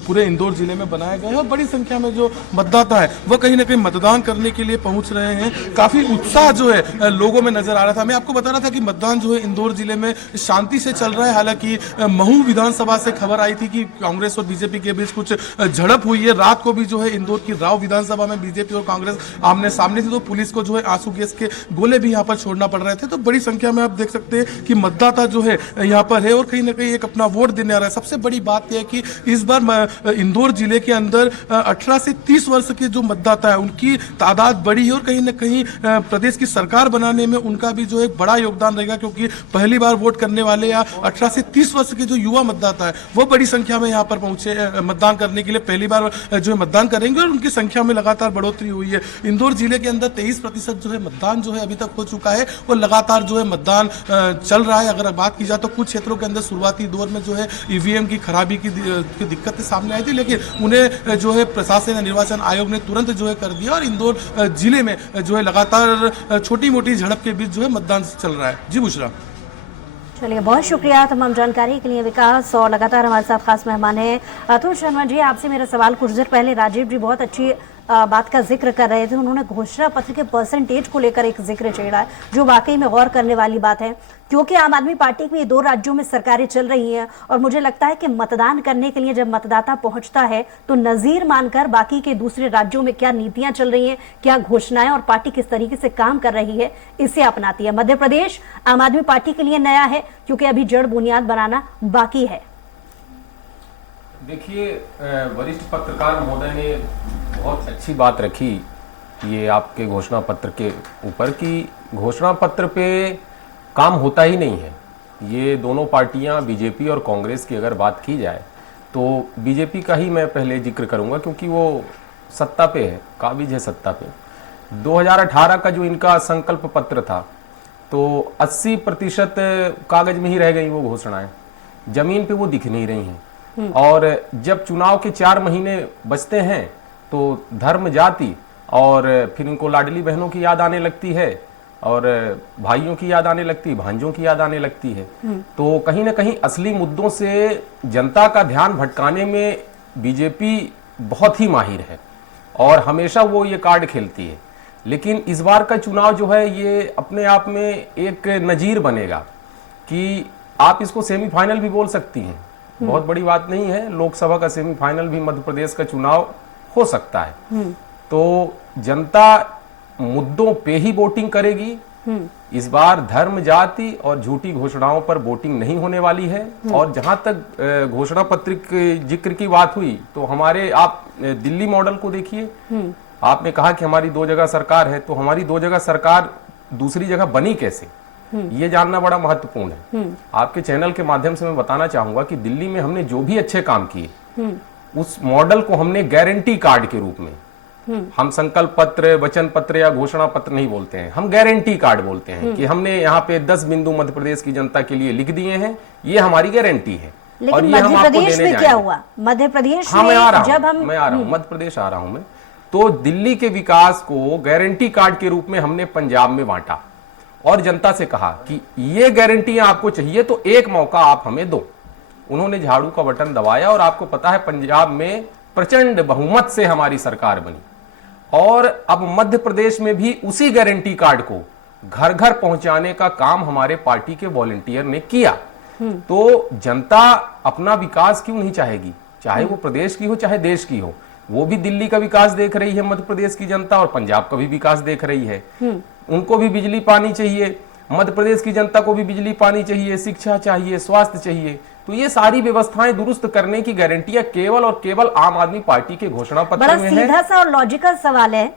पूरे इंदौर जिले में बनाए गए हैं और बड़ी संख्या में जो मतदाता है वह कहीं ना कहीं मतदान करने के लिए पहुंच रहे हैं। काफी उत्साह जो है लोगों में नजर आ रहा था। मैं आपको बता रहा था कि मतदान जो है इंदौर जिले में शांति से चल रहा है। हालांकि महू विधानसभा से खबर आई थी कि कांग्रेस और बीजेपी के बीच कुछ झड़प हुई है। रात को भी जो है इंदौर की राव विधानसभा में बीजेपी और कांग्रेस आमने सामने थी, तो पुलिस को जो है आंसू गैस के गोले भी यहाँ पर छोड़ना पड़ रहे थे। तो बड़ी संख्या में आप देख सकते हैं कि मतदाता जो है यहाँ पर है और कहीं ना कहीं एक अपना वोट देने आ रहा है। सबसे बड़ी बात यह है कि इस बार इंदौर जिले के अंदर 18 से 30 वर्ष के जो मतदाता है उनकी तादाद बड़ी है और कहीं ना कहीं प्रदेश की सरकार बनाने में उनका भी जो है बड़ा योगदान रहेगा, क्योंकि पहली बार वोट करने वाले या 18 से 30 वर्ष के जो युवा मतदाता है वो बड़ी संख्या में यहाँ पर पहुंचे मतदान करने के लिए, पहली बार जो है मतदान करेंगे और उनकी संख्या में लगातार बढ़ोतरी हुई है। इंदौर जिले के अंदर 23% जो है मतदान जो है अभी तक हो चुका है और लगातार जो है मतदान चल रहा है। अगर बात की जाए तो कुछ क्षेत्रों के अंदर शुरुआती दौर में जो है ईवीएम की खराबी की दिक्कतें सामने आई थी, लेकिन उन्हें जो है प्रशासन या निर्वाचन आयोग ने तुरंत जो है कर दिया और इंदौर जिले में जो है लगातार छोटी मोटी झड़प के बीच जो है मतदान चल रहा है। जी बुशरा। चलिए, बहुत शुक्रिया तमाम जानकारी के लिए विकास। और लगातार हमारे साथ खास मेहमान हैं अतुल शर्मा जी। आपसे मेरा सवाल कुछ देर पहले राजीव जी बहुत अच्छी बात का जिक्र कर रहे थे। उन्होंने घोषणा पत्र के परसेंटेज को लेकर एक जिक्र छेड़ा है जो वाकई में गौर करने वाली बात है, क्योंकि आम आदमी पार्टी की 2 राज्यों में सरकारें चल रही हैं और मुझे लगता है कि मतदान करने के लिए जब मतदाता पहुंचता है तो नजीर मानकर बाकी के दूसरे राज्यों में क्या नीतियां चल रही हैं, क्या घोषणाएं और पार्टी किस तरीके से काम कर रही है, इसे अपनाती है। मध्य प्रदेश आम आदमी पार्टी के लिए नया है क्योंकि अभी जड़ बुनियाद बनाना बाकी है। देखिए, वरिष्ठ पत्रकार महोदय ने बहुत अच्छी बात रखी ये आपके घोषणा पत्र के ऊपर कि घोषणा पत्र पे काम होता ही नहीं है। ये दोनों पार्टियां बीजेपी और कांग्रेस की अगर बात की जाए तो बीजेपी का ही मैं पहले जिक्र करूंगा क्योंकि वो सत्ता पे है, काबिज है सत्ता पे। 2018 का जो इनका संकल्प पत्र था, तो 80% कागज में ही रह गई वो घोषणाएं, जमीन पे वो दिख नहीं रही हैं। और जब चुनाव के 4 महीने बचते हैं तो धर्म, जाति और फिर इनको लाडली बहनों की याद आने लगती है, और भाइयों की याद आने लगती है, भांजों की याद आने लगती है। तो कहीं ना कहीं असली मुद्दों से जनता का ध्यान भटकाने में बीजेपी बहुत ही माहिर है और हमेशा वो ये कार्ड खेलती है। लेकिन इस बार का चुनाव जो है ये अपने आप में एक नजीर बनेगा कि आप इसको सेमीफाइनल भी बोल सकती हैं, बहुत बड़ी बात नहीं है। लोकसभा का सेमीफाइनल भी मध्य प्रदेश का चुनाव हो सकता है। तो जनता मुद्दों पे ही वोटिंग करेगी। इस बार धर्म, जाति और झूठी घोषणाओं पर वोटिंग नहीं होने वाली है। और जहां तक घोषणा पत्र के जिक्र की बात हुई, तो हमारे आप दिल्ली मॉडल को देखिए। आपने कहा कि हमारी 2 जगह सरकार है, तो हमारी 2 जगह सरकार दूसरी जगह बनी कैसे, ये जानना बड़ा महत्वपूर्ण है। आपके चैनल के माध्यम से मैं बताना चाहूंगा कि दिल्ली में हमने जो भी अच्छे काम किए, उस मॉडल को हमने गारंटी कार्ड के रूप में, हम संकल्प पत्र, वचन पत्र या घोषणा पत्र नहीं बोलते हैं, हम गारंटी कार्ड बोलते हैं कि हमने यहाँ पे 10 बिंदु मध्य प्रदेश की जनता के लिए लिख दिए हैं, ये हमारी गारंटी है। और ये हम आपको देने में क्या हुआ मध्य प्रदेश में? मैं आ रहा हूँ मध्य प्रदेश आ रहा हूँ मैं। तो दिल्ली के विकास को गारंटी कार्ड के रूप में हमने पंजाब में बांटा और जनता से कहा कि ये गारंटियां आपको चाहिए तो एक मौका आप हमें दो। उन्होंने झाड़ू का बटन दबाया और आपको पता है पंजाब में प्रचंड बहुमत से हमारी सरकार बनी। और अब मध्य प्रदेश में भी उसी गारंटी कार्ड को घर घर पहुंचाने का काम हमारे पार्टी के वॉलंटियर ने किया। तो जनता अपना विकास क्यों नहीं चाहेगी, चाहे वो प्रदेश की हो चाहे देश की हो। वो भी दिल्ली का विकास देख रही है मध्य प्रदेश की जनता, और पंजाब का भी विकास देख रही है। उनको भी बिजली पानी चाहिए, मध्य प्रदेश की जनता को भी बिजली पानी चाहिए, शिक्षा चाहिए, स्वास्थ्य चाहिए। तो ये सारी व्यवस्थाएं दुरुस्त करने की गारंटियां केवल और केवल आम आदमी पार्टी के घोषणा पत्र में है। सीधा सा और लॉजिकल सवाल है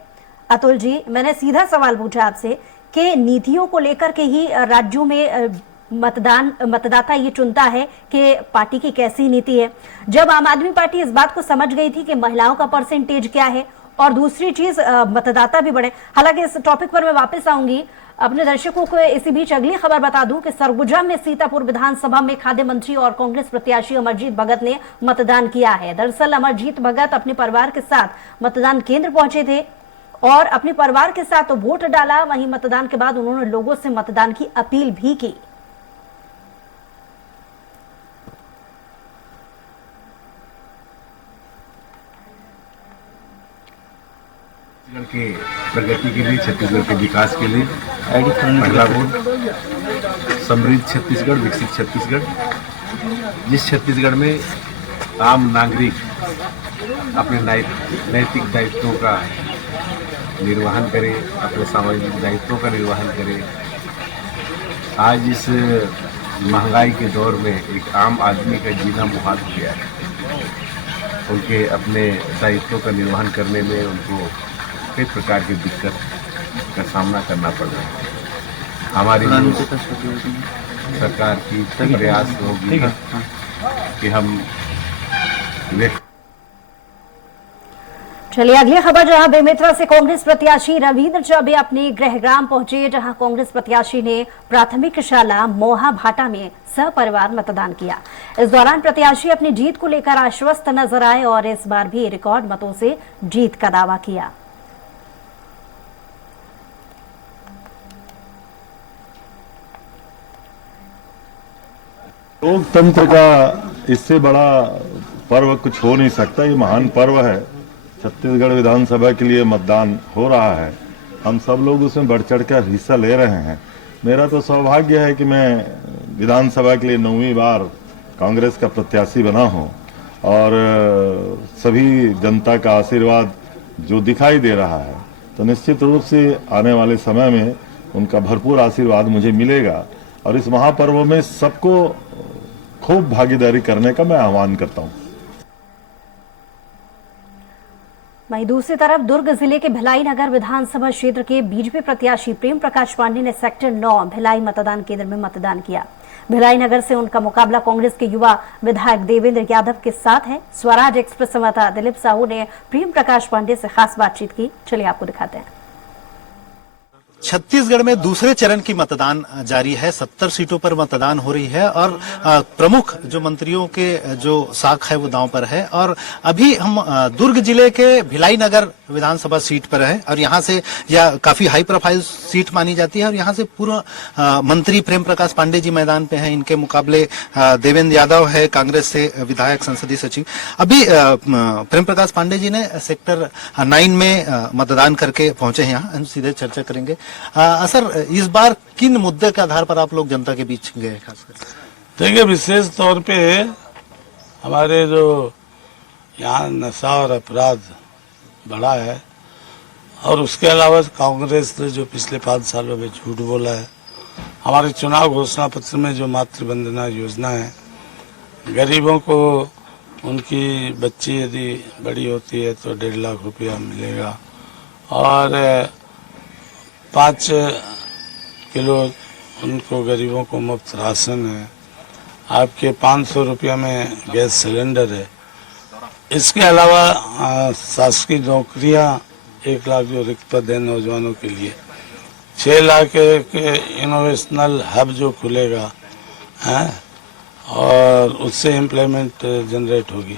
अतुल जी, मैंने सीधा सवाल पूछा आपसे कि नीतियों को लेकर के ही राज्यों में मतदाता ये चुनता है कि पार्टी की कैसी नीति है। जब आम आदमी पार्टी इस बात को समझ गई थी कि महिलाओं का परसेंटेज क्या है, और दूसरी चीज मतदाता भी बढ़े। हालांकि इस टॉपिक पर मैं वापस आऊंगी। अपने दर्शकों को इसी बीच अगली खबर बता दूं कि सरगुजा में सीतापुर विधानसभा में खाद्य मंत्री और कांग्रेस प्रत्याशी अमरजीत भगत ने मतदान किया है। दरअसल अमरजीत भगत अपने परिवार के साथ मतदान केंद्र पहुंचे थे और अपने परिवार के साथ वोट डाला। वहीं मतदान के बाद उन्होंने लोगों से मतदान की अपील भी की। छत्तीसगढ़ के प्रगति के लिए, छत्तीसगढ़ के विकास के लिए पहला वोट समृद्ध छत्तीसगढ़, विकसित छत्तीसगढ़, जिस छत्तीसगढ़ में आम नागरिक अपने नैतिक दायित्वों का निर्वहन करे, अपने सामाजिक दायित्वों का निर्वहन करे। आज इस महंगाई के दौर में एक आम आदमी का जीना मुहाल हो गया है। उनके अपने दायित्वों का निर्वहन करने में उनको कई प्रकार की दिक्कत का सामना करना पड़ रहा है। हमारी सरकार की प्रयास होगी कि हम चलिए अगली खबर, जहां बेमेतरा से कांग्रेस प्रत्याशी रविंद्र चौबे अपने गृहग्राम पहुंचे, जहां कांग्रेस प्रत्याशी ने प्राथमिक शाला मोहा भाटा में सपरिवार मतदान किया। इस दौरान प्रत्याशी अपनी जीत को लेकर आश्वस्त नजर आए और इस बार भी रिकॉर्ड मतों से जीत का दावा किया। लोकतंत्र का इससे बड़ा पर्व कुछ हो नहीं सकता। ये महान पर्व है। छत्तीसगढ़ विधानसभा के लिए मतदान हो रहा है। हम सब लोग उसमें बढ़ चढ़ कर हिस्सा ले रहे हैं। मेरा तो सौभाग्य है कि मैं विधानसभा के लिए 9वीं बार कांग्रेस का प्रत्याशी बना हूं और सभी जनता का आशीर्वाद जो दिखाई दे रहा है, तो निश्चित रूप से आने वाले समय में उनका भरपूर आशीर्वाद मुझे मिलेगा और इस महापर्व में सबको खूब भागीदारी करने का मैं आह्वान करता हूं। वहीं दूसरी तरफ दुर्ग जिले के भिलाई नगर विधानसभा क्षेत्र के बीजेपी प्रत्याशी प्रेम प्रकाश पांडे ने सेक्टर 9 भिलाई मतदान केंद्र में मतदान किया। भिलाई नगर से उनका मुकाबला कांग्रेस के युवा विधायक देवेंद्र यादव के साथ है। स्वराज एक्सप्रेस संवाददाता दिलीप साहू ने प्रेम प्रकाश पांडे से खास बातचीत की। चलिए आपको दिखाते हैं। छत्तीसगढ़ में दूसरे चरण की मतदान जारी है। 70 सीटों पर मतदान हो रही है और प्रमुख जो मंत्रियों के जो साख है वो दांव पर है। और अभी हम दुर्ग जिले के भिलाई नगर विधानसभा सीट पर है और यहाँ से यह काफी हाई प्रोफाइल सीट मानी जाती है और यहाँ से पूर्व मंत्री प्रेम प्रकाश पांडे जी मैदान पे हैं। इनके मुकाबले देवेंद्र यादव है, कांग्रेस से विधायक संसदीय सचिव। अभी प्रेम प्रकाश पांडे जी ने सेक्टर 9 में मतदान करके पहुंचे हैं। यहाँ हम सीधे चर्चा करेंगे। सर, इस बार किन मुद्दे के आधार पर आप लोग जनता के बीच गए? खासकर देखिए, विशेष तौर पे हमारे जो यहाँ नशा और अपराध बढ़ा है और उसके अलावा कांग्रेस ने जो पिछले 5 सालों में झूठ बोला है, हमारे चुनाव घोषणा पत्र में जो मातृ वंदना योजना है, गरीबों को उनकी बच्ची यदि बड़ी होती है तो 1.5 लाख रुपया मिलेगा और 5 किलो उनको गरीबों को मुफ्त राशन है, आपके 500 रुपया में गैस सिलेंडर है। इसके अलावा शासकीय नौकरियां 1 लाख जो रिक्त पद है नौजवानों के लिए, 6 लाख के इनोवेशनल हब जो खुलेगा है और उससे एम्प्लॉयमेंट जनरेट होगी।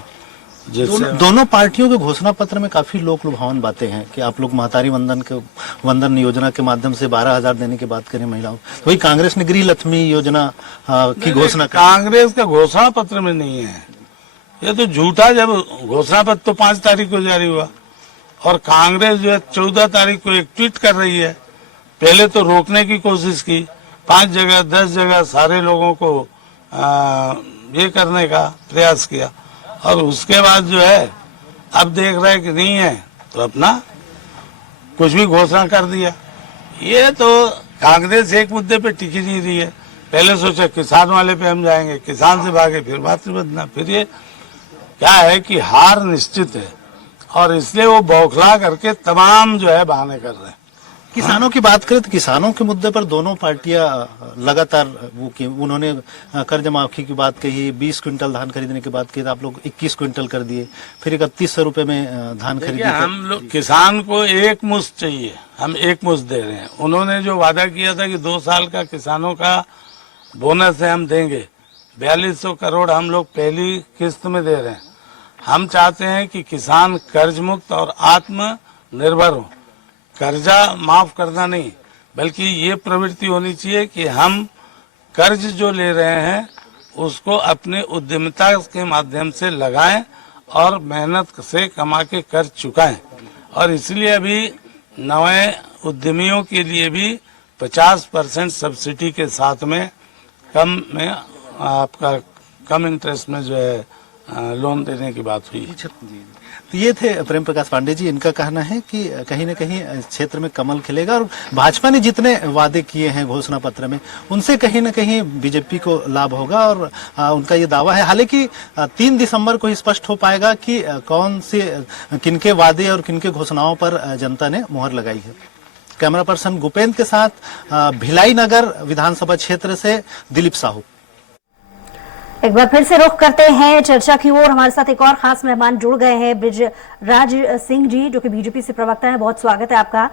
दोनों पार्टियों के घोषणा पत्र में काफी लोक लुभावन बातें हैं कि आप लोग महतारी वंदन योजना के माध्यम से 12,000 देने की बात करें महिलाओं। वही कांग्रेस ने गृह लक्ष्मी योजना की घोषणा की। कांग्रेस का घोषणा पत्र में नहीं है, ये तो झूठा। जब घोषणा पत्र तो 5 तारीख को जारी हुआ और कांग्रेस जो है 14 तारीख को एक ट्वीट कर रही है। पहले तो रोकने की कोशिश की, 5 जगह 10 जगह सारे लोगों को ये करने का प्रयास किया और उसके बाद जो है अब देख रहे हैं कि नहीं है तो अपना कुछ भी घोषणा कर दिया। ये तो कांग्रेस एक मुद्दे पे टिकी नहीं रही है। पहले सोचा किसान वाले पे हम जाएंगे, किसान से भागे, फिर मातृवंदना, फिर ये क्या है कि हार निश्चित है और इसलिए वो बौखला करके तमाम जो है बहाने कर रहे हैं। किसानों की बात करें तो किसानों के मुद्दे पर दोनों पार्टियां लगातार उन्होंने कर्ज माफी की बात कही, 20 क्विंटल धान खरीदने की बात कही, आप लोग 21 क्विंटल कर दिए, फिर 3100 रुपए में धान खरीदिए। हम लोग किसान को एक मुश्त चाहिए, हम एक मुश्त दे रहे हैं। उन्होंने जो वादा किया था कि 2 साल का किसानों का बोनस है हम देंगे, 4200 करोड़ हम लोग पहली किस्त में दे रहे हैं। हम चाहते हैं कि किसान कर्ज मुक्त और आत्मनिर्भर हो। कर्जा माफ करना नहीं, बल्कि ये प्रवृत्ति होनी चाहिए कि हम कर्ज जो ले रहे हैं उसको अपने उद्यमिता के माध्यम से लगाएं और मेहनत से कमा के कर्ज चुकाएं। और इसलिए अभी नए उद्यमियों के लिए भी 50% सब्सिडी के साथ में आपका कम इंटरेस्ट में जो है लोन देने की बात हुई। तो ये थे प्रेम प्रकाश पांडे जी। इनका कहना है कि कहीं न कहीं क्षेत्र में कमल खिलेगा और भाजपा ने जितने वादे किए हैं घोषणा पत्र में उनसे कहीं न कहीं बीजेपी को लाभ होगा और उनका ये दावा है। हालांकि 3 दिसंबर को ही स्पष्ट हो पाएगा कि कौन से किनके वादे और किनके घोषणाओं पर जनता ने मुहर लगाई है। कैमरा पर्सन गुपेंद्र के साथ भिलाई नगर विधानसभा क्षेत्र से दिलीप साहू। एक बार फिर से रुख करते हैं चर्चा की ओर। हमारे साथ एक और खास मेहमान जुड़ गए हैं, ब्रिजराज सिंह जी, जो कि बीजेपी से प्रवक्ता है। बहुत स्वागत है आपका।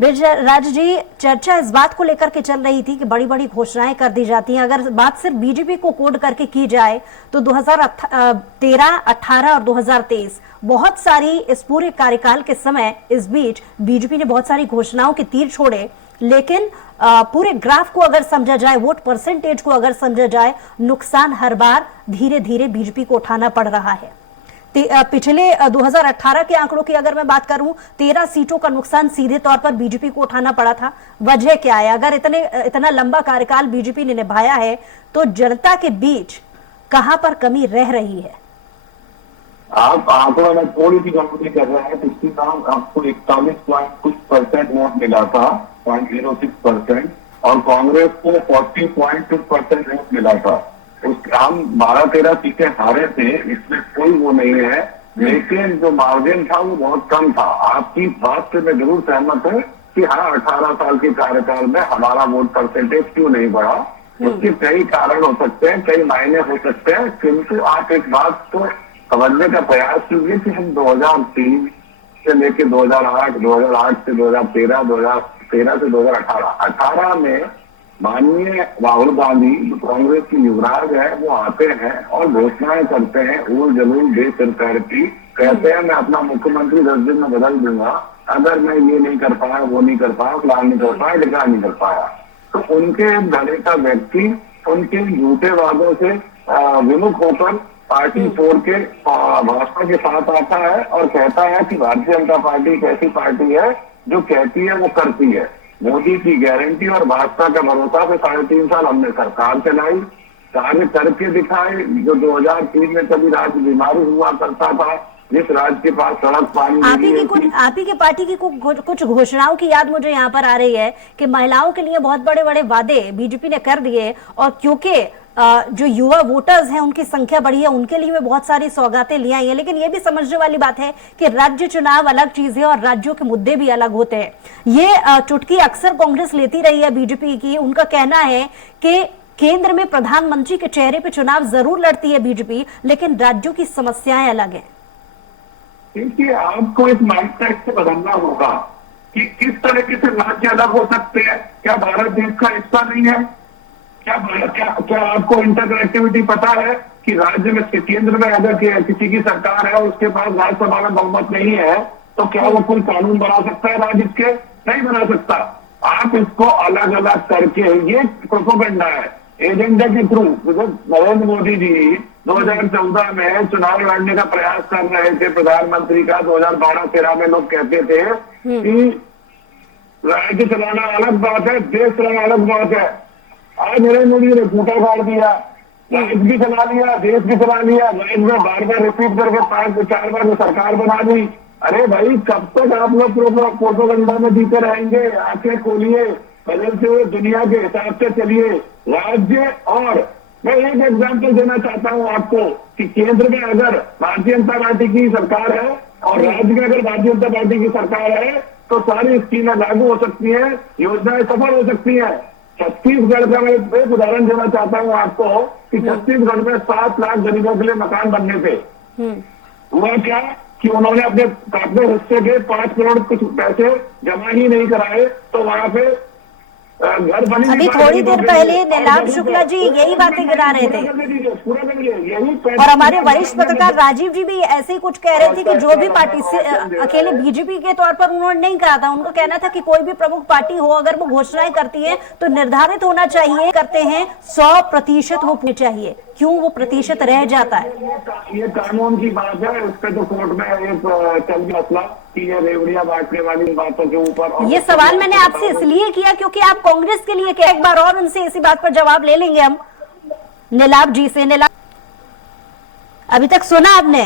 ब्रिजराज जी, चर्चा इस बात को लेकर के चल रही थी कि बड़ी बड़ी घोषणाएं कर दी जाती हैं। अगर बात सिर्फ बीजेपी को कोड करके की जाए तो 2013, 18 और 2023 बहुत सारी इस पूरे कार्यकाल के समय इस बीच बीजेपी ने बहुत सारी घोषणाओं के तीर छोड़े, लेकिन पूरे ग्राफ को अगर समझा जाए, वोट परसेंटेज को अगर समझा जाए, नुकसान हर बार धीरे धीरे बीजेपी को उठाना पड़ रहा है। पिछले 2018 के आंकड़ों की अगर मैं बात करूं, 13 सीटों का नुकसान सीधे तौर पर बीजेपी को उठाना पड़ा था। वजह क्या है? अगर इतना लंबा कार्यकाल बीजेपी ने निभाया है तो जनता के बीच कहां पर कमी रह रही है? आप आंकड़ों में थोड़ी सी गड़बड़ी कर रहे हैं। पिछली बार आपको 41.6% वोट मिला था, 0.06%, और कांग्रेस को 40.2% वोट मिला था। हम 12-13 सीटें हारे थे, इसमें कोई वो नहीं है, लेकिन जो मार्जिन था वो बहुत कम था। आपकी बात से मैं जरूर सहमत हूँ कि हाँ, 18 साल के कार्यकाल में हमारा वोट परसेंटेज क्यों नहीं बढ़ा। उसके कई कारण हो सकते हैं, कई मायने हो सकते हैं, किंतु आप एक बात तो समझने का प्रयास कीजिए कि हम 2003 से लेकर 2008, 2008 से 2013, 2013 से 2018 में माननीय राहुल गांधी जो कांग्रेस की युवराज है वो आते हैं और घोषणाएं करते हैं, उल जलूल बेसरकार की, कहते हैं मैं अपना मुख्यमंत्री 10 दिन में बदल दूंगा अगर मैं ये नहीं कर पाया, वो नहीं कर पाया, प्लान नहीं कर पाया, लिखा नहीं कर पाया। तो उनके घरे का व्यक्ति उनके झूठे वादों से विमुख होकर पार्टी छोड़ के भाजपा के साथ आता है और कहता है कि भारतीय जनता पार्टी एक ऐसी पार्टी है जो कहती है वो करती है। मोदी की गारंटी और भाजपा का भरोसा पे 3.5 साल हमने सरकार चलाई, कार्य करके दिखाए। जो 2003 में कभी राज्य बीमारू हुआ करता था, जिस राज्य के पास सड़क पानी आप ही की पार्टी की कुछ घोषणाओं की याद मुझे यहाँ पर आ रही है कि महिलाओं के लिए बहुत बड़े बड़े वादे बीजेपी ने कर दिए और क्योंकि जो युवा वोटर्स हैं उनकी संख्या बढ़ी है, उनके लिए भी बहुत सारी सौगातें ले आई है। लेकिन ये भी समझने वाली बात है कि राज्य चुनाव अलग चीज है और राज्यों के मुद्दे भी अलग होते हैं। ये चुटकी अक्सर कांग्रेस लेती रही है बीजेपी की। उनका कहना है कि केंद्र में प्रधानमंत्री के चेहरे पे चुनाव जरूर लड़ती है बीजेपी, लेकिन राज्यों की समस्याएं अलग है। देखिए, आपको एक माइंडसेट से बदलना होगा कि किस तरीके से राज्य अलग हो सकते हैं। क्या भारत देश का हिस्सा नहीं है? क्या आपको इंटरकनेक्टिविटी पता है कि राज्य में केंद्र में अगर किसी की सरकार है और उसके पास राज्यसभा में बहुमत नहीं है तो क्या वो कोई कानून बना सकता है? राज्य के नहीं बना सकता। आप इसको अलग अलग करके, ये प्रोपेगेंडा है एजेंडा के थ्रू। नरेंद्र मोदी जी 2014 में चुनाव लड़ने का प्रयास कर रहे थे प्रधानमंत्री का। 2012-13 में लोग कहते थे कि राज्य चलाना अलग बात है, देश चलाना अलग बात है। आज नरेंद्र मोदी ने झूठा गाड़ दिया, राज्य भी चला लिया, देश भी चला लिया, राज्य में बार बार रिपीट करके 5-4 बार सरकार बना दी। अरे भाई, कब तक आप लोग प्रोपेगेंडा में जीते रहेंगे? आंखें खोलिए, बदलते हुए दुनिया के हिसाब से चलिए। राज्य और मैं एक एग्जाम्पल देना चाहता हूं आपको कि केंद्र में अगर भारतीय जनता पार्टी की सरकार है और राज्य में अगर भारतीय जनता पार्टी की सरकार है तो सारी स्कीमें लागू हो सकती हैं, योजनाएं सफल हो सकती हैं। छत्तीसगढ़ का मैं एक उदाहरण देना चाहता हूं आपको कि छत्तीसगढ़ में 7 लाख गरीबों के लिए मकान बनने थे। हुआ क्या कि उन्होंने अपने हिस्से के 5 करोड़ कुछ पैसे जमा ही नहीं कराए, तो वहां पे घर बनी। अभी थोड़ी देर पहले नीलाभ शुक्ला जी यही बातें गिरा रहे थे और हमारे वरिष्ठ पत्रकार राजीव जी भी ऐसे ही कुछ कह रहे थे कि जो भी पार्टी से अकेले बीजेपी के तौर पर उन्होंने नहीं कहा था। उनका कहना था कि कोई भी प्रमुख पार्टी हो अगर वो घोषणाएं करती है तो निर्धारित होना चाहिए, करते हैं 100% वो पूरी चाहिए। क्यों वो प्रतिशत रह जाता है? ये कानून की बात है, उस पर तो कोर्ट में एक चल गया मसला कि ये रेवड़ियां बांटने वाली बातों के ऊपर। ये सवाल मैंने आपसे इसलिए किया क्योंकि आप कांग्रेस के लिए एक बार और उनसे इसी बात पर जवाब ले लेंगे हम नीलाभ जी से। नीलाभ, अभी तक सुना आपने?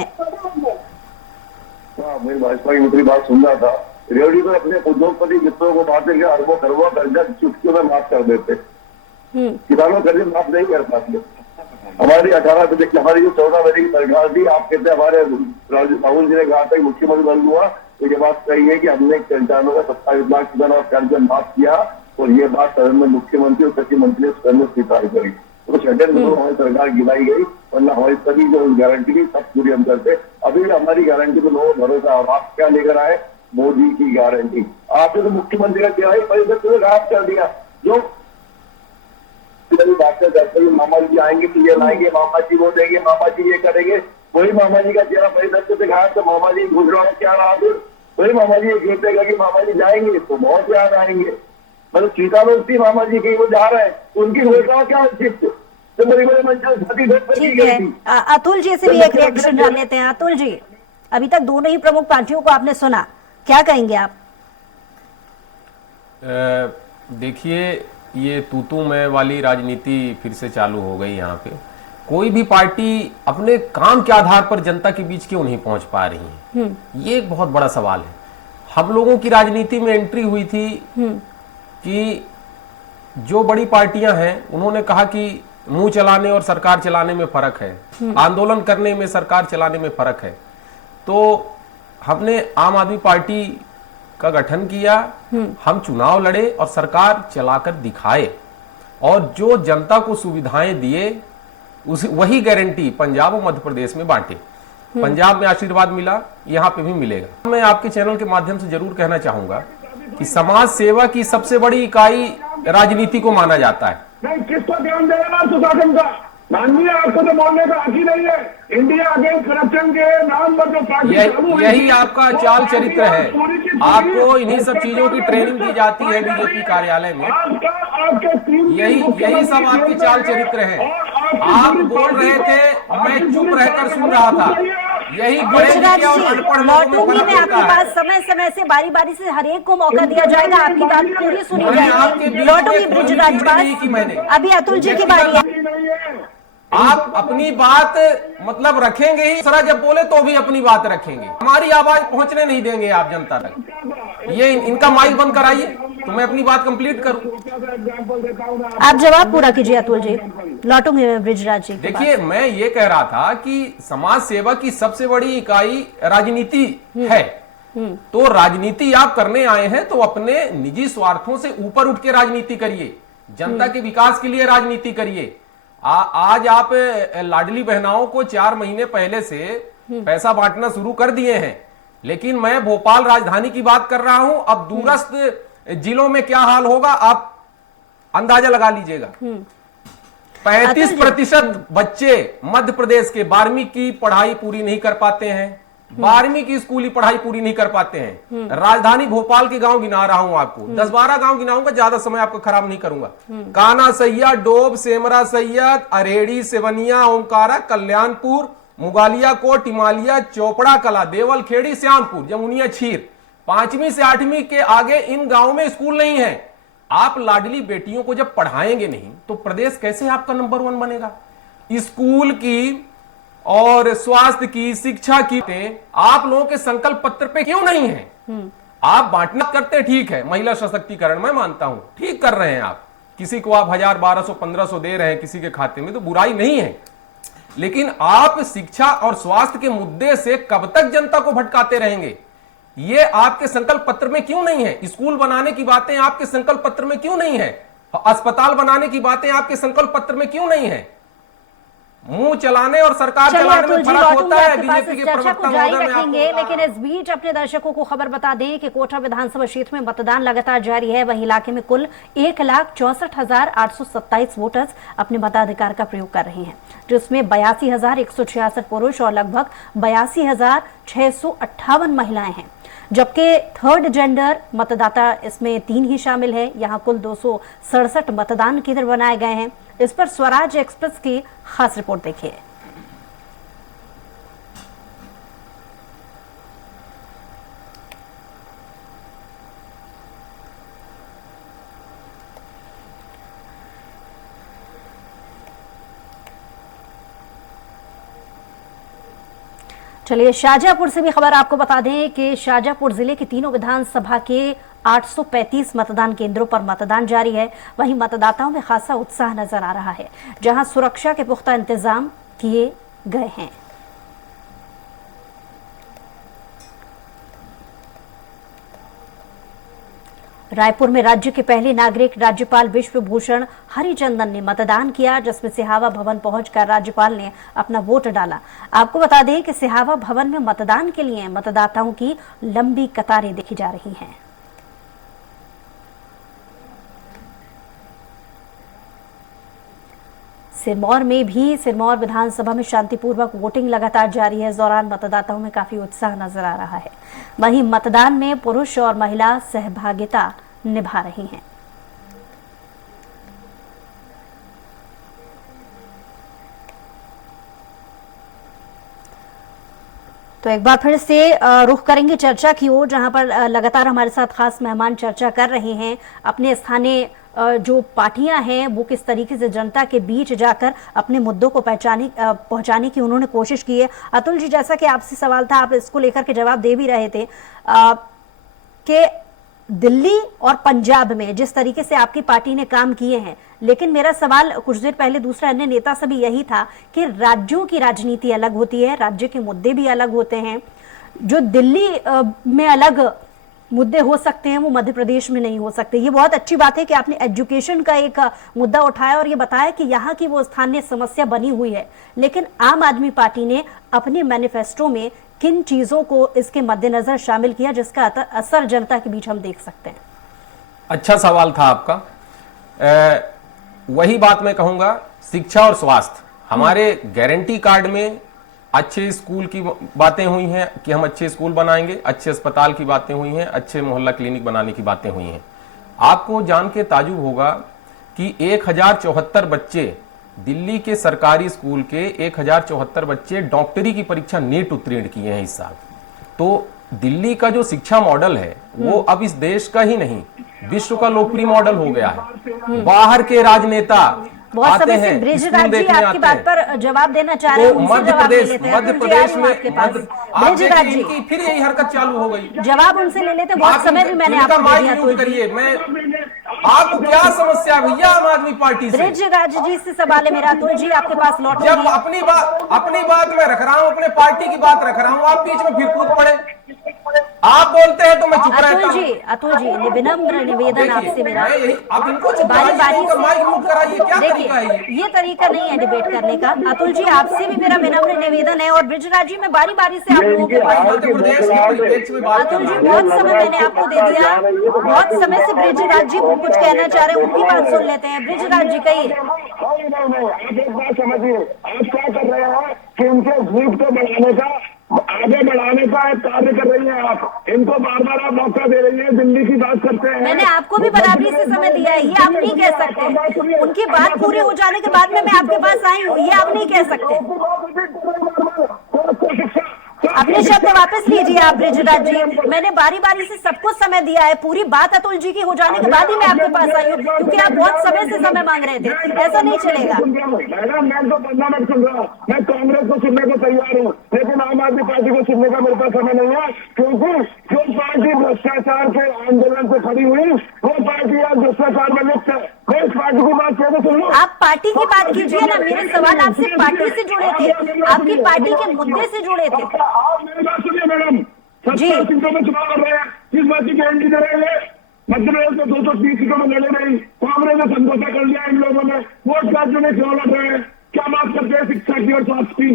मैं भाजपा की दूसरी बात सुन रहा था। रेवड़ी पर अपने उद्योगपति मित्रों को बांटेंगे, अरबों खरबों कर्जा चुटकियों में माफ कर देते, किसानों कर्जे माफ नहीं कर पाते। हमारी 18 बजे की, हमारी जो 14 बजे की सरकार थी, आप कहते हैं हमारे राहुल जी ने कहा था मुख्यमंत्री बन हुआ तो ये बात सही है कि हमने किसानों का 27 लाख किसानों का कर्ज माफ किया और ये बात सदन में मुख्यमंत्री और कृषि मंत्री ने स्वीकार करी। तो छठे में हमारी सरकार गिराई गई, वरना हमारी सभी जो गारंटी थी सब पूरी हम करते। अभी हमारी गारंटी को लोगों को भरोसा। और आप क्या लेकर आए? मोदी की गारंटी। आपने तो मुख्यमंत्री का दिहाई परिषद में गायब कर दिया। जो बातें करते हुए मामा जी आएंगे तो ये लाएंगे, मामा जी वो देंगे, मामा जी ये करेंगे। वही मामा जी का चेहरा परिषद से दिखाया तो मामा जी गुजरात क्या रहा फिर? वही मामा जी कहते कि मामा जी जाएंगे तो बहुत याद आएंगे। मतलब स्वीकारोक्ति मामा जी की वो जा रहे हैं, उनकी घोषणा क्या तो बड़ी बड़ी मंच। अतुल जी से भी एक रिएक्शन जान लेते हैं। अतुल जी, अभी तक दोनों ही प्रमुख पार्टियों को आपने सुना, क्या कहेंगे आप? देखिए, ये तू मैं वाली राजनीति फिर से चालू हो गई यहाँ पे। कोई भी पार्टी अपने काम के आधार पर जनता के बीच क्यों नहीं पहुंच पा रही है, ये एक बहुत बड़ा सवाल है। हम लोगों की राजनीति में एंट्री हुई थी कि जो बड़ी पार्टियां हैं उन्होंने कहा कि मुंह चलाने और सरकार चलाने में फर्क है, आंदोलन करने में सरकार चलाने में फर्क है। तो हमने आम आदमी पार्टी का गठन किया, हम चुनाव लड़े और सरकार चलाकर दिखाए और जो जनता को सुविधाएं दिए वही गारंटी पंजाब और मध्य प्रदेश में बांटे। पंजाब में आशीर्वाद मिला, यहाँ पे भी मिलेगा। मैं आपके चैनल के माध्यम से जरूर कहना चाहूंगा कि समाज सेवा की सबसे बड़ी इकाई राजनीति को माना जाता है। नहीं, किसको ध्यान देगा सुशासन का? माननीय, आपको तो बोलने का हक ही नहीं है। इंडिया अगेंस्ट करप्शन के नाम पर जो पार्टी चालू है, यही आपका चाल चरित्र है। आपको इन्हीं सब चीजों की ट्रेनिंग दी जाती है बीजेपी कार्यालय में। यही सब आपकी चाल चरित्र है। आप बोल रहे थे, मैं चुप रहकर सुन रहा था। यही बड़े लिखे और अनपढ़ लोगों में फर्क होता है। बात समय समय से बारी बारी से हर एक को मौका दिया जाएगा, आपकी बात पूरी सुनी जाएगी। लौटूंगी ब्रिजराज पास, अभी अतुल जी की बारी है। आप अपनी बात मतलब रखेंगे ही, सरा जब बोले तो भी अपनी बात रखेंगे। हमारी आवाज पहुंचने नहीं देंगे आप जनता तक। ये इनका माइक बंद कराइए तो मैं अपनी बात कंप्लीट करूं। आप जवाब पूरा कीजिए अतुल जी, लौटूंगे ब्रिजराज जी। देखिए, मैं ये कह रहा था कि समाज सेवा की सबसे बड़ी इकाई राजनीति है। तो राजनीति आप करने आए हैं तो अपने निजी स्वार्थों से ऊपर उठ के राजनीति करिए, जनता के विकास के लिए राजनीति करिए। आज आप लाडली बहनाओं को 4 महीने पहले से पैसा बांटना शुरू कर दिए हैं, लेकिन मैं भोपाल राजधानी की बात कर रहा हूं। अब दूरस्थ जिलों में क्या हाल होगा आप अंदाजा लगा लीजिएगा। 35% बच्चे मध्य प्रदेश के 12वीं की पढ़ाई पूरी नहीं कर पाते हैं। 12वीं की स्कूली पढ़ाई पूरी नहीं कर पाते हैं। राजधानी भोपाल के गांव गिना रहा हूं आपको, 10-12 गांव गिनाऊंगा, ज्यादा समय आपको खराब नहीं करूंगा। काना सैया, डोब, सेमरा सैयद, अरेड़ी, सेवनिया, ओमकारा, कल्याणपुर, मुगालिया कोट, टिमालिया, चोपड़ा कला, देवल खेड़ी, श्यामपुर, जमुनिया, छीर। 5वीं से 8वीं के आगे इन गांवों में स्कूल नहीं है। आप लाडली बेटियों को जब पढ़ाएंगे नहीं तो प्रदेश कैसे आपका नंबर 1 बनेगा? स्कूल की और स्वास्थ्य की, शिक्षा की आप लोगों के संकल्प पत्र पे क्यों नहीं है? आप बांटना करते ठीक है, महिला सशक्तिकरण मैं मानता हूं, ठीक कर रहे हैं आप। किसी को आप 1000, 1200, 1500 दे रहे हैं किसी के खाते में, तो बुराई नहीं है। लेकिन आप शिक्षा और स्वास्थ्य के मुद्दे से कब तक जनता को भटकाते रहेंगे? ये आपके संकल्प पत्र में क्यों नहीं है? स्कूल बनाने की बातें आपके संकल्प पत्र में क्यों नहीं है? अस्पताल बनाने की बातें आपके संकल्प पत्र में क्यों नहीं है? मुंह चलाने और सरकार चलाने में फर्क होता है। बीजेपी के प्रवक्ता महोदय रखेंगे, लेकिन इस बीच अपने दर्शकों को खबर बता दें कि कोटा विधानसभा क्षेत्र में मतदान लगातार जारी है। वहीं इलाके में कुल 1,64,827 वोटर्स अपने मताधिकार का प्रयोग कर रहे हैं, जिसमें 82,166 पुरुष और लगभग 82,658 महिलाएं हैं। जबकि थर्ड जेंडर मतदाता इसमें 3 ही शामिल है। यहाँ कुल 267 मतदान केंद्र बनाए गए हैं। इस पर स्वराज एक्सप्रेस की खास रिपोर्ट देखिए। चलिए शाहजहांपुर से भी खबर आपको बता दें कि शाहजहांपुर जिले की तीनों विधानसभा के 835 मतदान केंद्रों पर मतदान जारी है। वहीं मतदाताओं में खासा उत्साह नजर आ रहा है, जहां सुरक्षा के पुख्ता इंतजाम किए गए हैं। रायपुर में राज्य के पहले नागरिक राज्यपाल विश्वभूषण हरिचंदन ने मतदान किया, जिसमें सिहावा भवन पहुंचकर राज्यपाल ने अपना वोट डाला। आपको बता दें कि सिहावा भवन में मतदान के लिए मतदाताओं की लंबी कतारें देखी जा रही हैं। सिरमौर में भी सिरमौर विधानसभा में शांतिपूर्वक वोटिंग लगातार जारी है। इस दौरान मतदाताओं में काफी उत्साह नजर आ रहा है। वहीं मतदान में पुरुष और महिला सहभागिता निभा रही हैं। तो एक बार फिर से रुख करेंगे चर्चा की ओर, जहां पर लगातार हमारे साथ खास मेहमान चर्चा कर रहे हैं। अपने स्थानीय जो पार्टियां हैं वो किस तरीके से जनता के बीच जाकर अपने मुद्दों को पहुंचाने की उन्होंने कोशिश की है। अतुल जी, जैसा कि आपसे सवाल था, आप इसको लेकर के जवाब दे भी रहे थे कि दिल्ली और पंजाब में जिस तरीके से आपकी पार्टी ने काम किए हैं, लेकिन मेरा सवाल कुछ देर पहले दूसरा अन्य नेता से भी यही था कि राज्यों की राजनीति अलग होती है, राज्य के मुद्दे भी अलग होते हैं। जो दिल्ली में अलग मुद्दे हो सकते हैं वो मध्य प्रदेश में नहीं हो सकते। ये बहुत अच्छी बात है कि आपने एजुकेशन का एक मुद्दा उठाया और ये बताया कि यहाँ की वो स्थानीय समस्या बनी हुई है, लेकिन आम आदमी पार्टी ने अपने मैनिफेस्टो में किन चीजों को इसके मद्देनजर शामिल किया जिसका असर जनता के बीच हम देख सकते हैं? अच्छा सवाल था आपका। वही बात मैं कहूंगा, शिक्षा और स्वास्थ्य, हमारे गारंटी कार्ड में अच्छे स्कूल की बातें हुई हैं कि हम अच्छे स्कूल बनाएंगे, अच्छे अस्पताल की बातें हुई हैं, अच्छे मोहल्ला क्लिनिक बनाने की बातें हुई हैं। आपको जान के ताजुब होगा कि 1074 बच्चे, दिल्ली के सरकारी स्कूल के 1074 बच्चे डॉक्टरी की परीक्षा नीट उत्तीर्ण किए हैं इस साल। तो दिल्ली का जो शिक्षा मॉडल है वो अब इस देश का ही नहीं, विश्व का लोकप्रिय मॉडल हो गया है। बाहर के राजनेता बहुत आते समय से हैं, ब्रिजराज जी आपकी बात पर जवाब देना चाह रहे हैं, उनसे जवाब ले लेते हैं। मध्य प्रदेश में ब्रिजराज जी फिर यही हरकत चालू हो गई, जवाब उनसे ले लेते हैं। बहुत समय भी मैंने आपको दिया। तो करिए, मैं आपको क्या समस्या भैया आम आदमी पार्टी से? ब्रिजराज जी से सवाल है मेरा, अतुल जी आपके पास लौटे। जब अपनी बात मैं रख रहा हूँ, अपने पार्टी की बात रख रहा हूँ, आप बीच में फिर कूद पड़े। आप बोलते हैं तो मैं चुप रहता हूं। अतुल जी विनम्र निवेदन आपसे मेरा, आप इनको बारी बारी से देखिए, ये तरीका नहीं है डिबेट करने का। अतुल जी आपसे भी मेरा विनम्र निवेदन है और ब्रिजराज जी मैं बारी बारी से आप लोगों के अतुल जी बहुत समय मैंने आपको दे दिया, बहुत समय से ब्रिजराज जी कुछ कहना चाह रहे हैं, उनकी बात सुन लेते हैं। ब्रिजराज जी कहिए। आप एक बात समझिए, आप क्या कर रहे हैं कि इनके जीत को बढ़ाने का, आगे बढ़ाने का एक कार्य कर रही हैं आप। इनको बार बार आप मौका दे रही हैं, दिल्ली की बात करते हैं। मैंने आपको भी बराबरी से समय दिया है, ये आप नहीं कह सकते। उनकी बात पूरी हो जाने के बाद में मैं आपके पास आई हूँ, ये आप नहीं कह सकते। अपने शब्द वापस लीजिए आप ब्रिजराज जी। मैंने बारी बारी से सबको समय दिया है, पूरी बात अतुल जी की हो जाने के बाद ही मैं आपके पास आई हूँ, क्योंकि आप बहुत समय से समय मांग रहे थे। ऐसा नहीं चलेगा। मैडम मैं तो 15 मिनट सुन रहा हूँ, मैं कांग्रेस को सुनने को तैयार हूँ, लेकिन आम आदमी पार्टी को सुनने का मेरे पास समय नहीं है, क्योंकि जो पार्टी भ्रष्टाचार के आंदोलन से खड़ी हुई वो पार्टी आज भ्रष्टाचार में लिप्त है। मैं इस पार्टी की बात कैसे सुन लूं? आप पार्टी की बात कीजिए ना, मेरे सवाल आपसे पार्टी से जुड़े थे, आपकी पार्टी के मुद्दे से जुड़े थे। आप मेरी बात सुनिए मैडम, 70 सीटों में चुनाव कर रहे हैं, किस बात की गारंटी दे रहे हैं? मध्य प्रदेश में 230 सीटों में लड़े नहीं, कांग्रेस ने समझौता कर लिया इन लोगों ने, वोट काटने में क्यों लड़ रहे हैं? क्या बात करते हैं शिक्षा की और स्वास्थ्य की?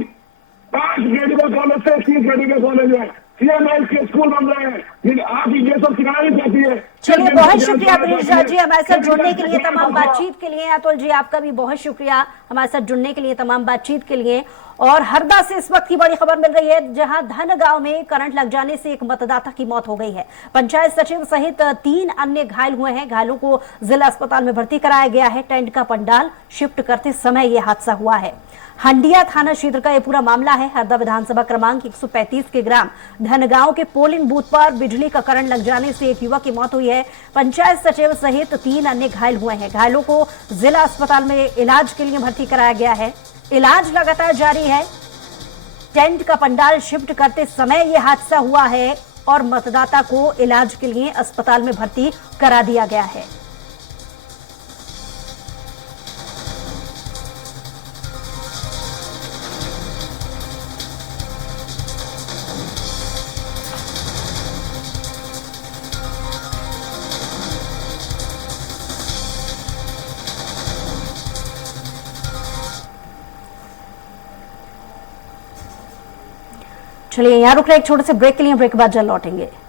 5 मेडिकल कॉलेज से 30 मेडिकल कॉलेज है, CMI के स्कूल बन रहे हैं, आप ये सब सिखानी चाहती है। चलिए बहुत शुक्रिया ब्रिजराज जी हमारे साथ जुड़ने के लिए, तमाम बातचीत के लिए। अतुल जी आपका भी बहुत शुक्रिया हमारे साथ जुड़ने के लिए, तमाम बातचीत के लिए। और हरदा से इस वक्त की बड़ी खबर मिल रही है, जहां धनगांव में करंट लग जाने से एक मतदाता की मौत हो गई है। पंचायत सचिव सहित 3 अन्य घायल हुए हैं। घायलों को जिला अस्पताल में भर्ती कराया गया है। टेंट का पंडाल शिफ्ट करते समय यह हादसा हुआ है। हंडिया थाना क्षेत्र का यह पूरा मामला है। हरदा विधानसभा क्रमांक 135 के ग्राम धनगांव के पोलिंग बूथ पर बिजली का करंट लग जाने से एक युवक की मौत हुई है। पंचायत सचिव सहित 3 अन्य घायल हुए हैं। घायलों को जिला अस्पताल में इलाज के लिए भर्ती कराया गया है। इलाज लगातार जारी है। टेंट का पंडाल शिफ्ट करते समय यह हादसा हुआ है और मतदाता को इलाज के लिए अस्पताल में भर्ती करा दिया गया है। चलिए यहाँ रुक रहे एक छोटे से ब्रेक के लिए, ब्रेक के बाद जल्द लौटेंगे।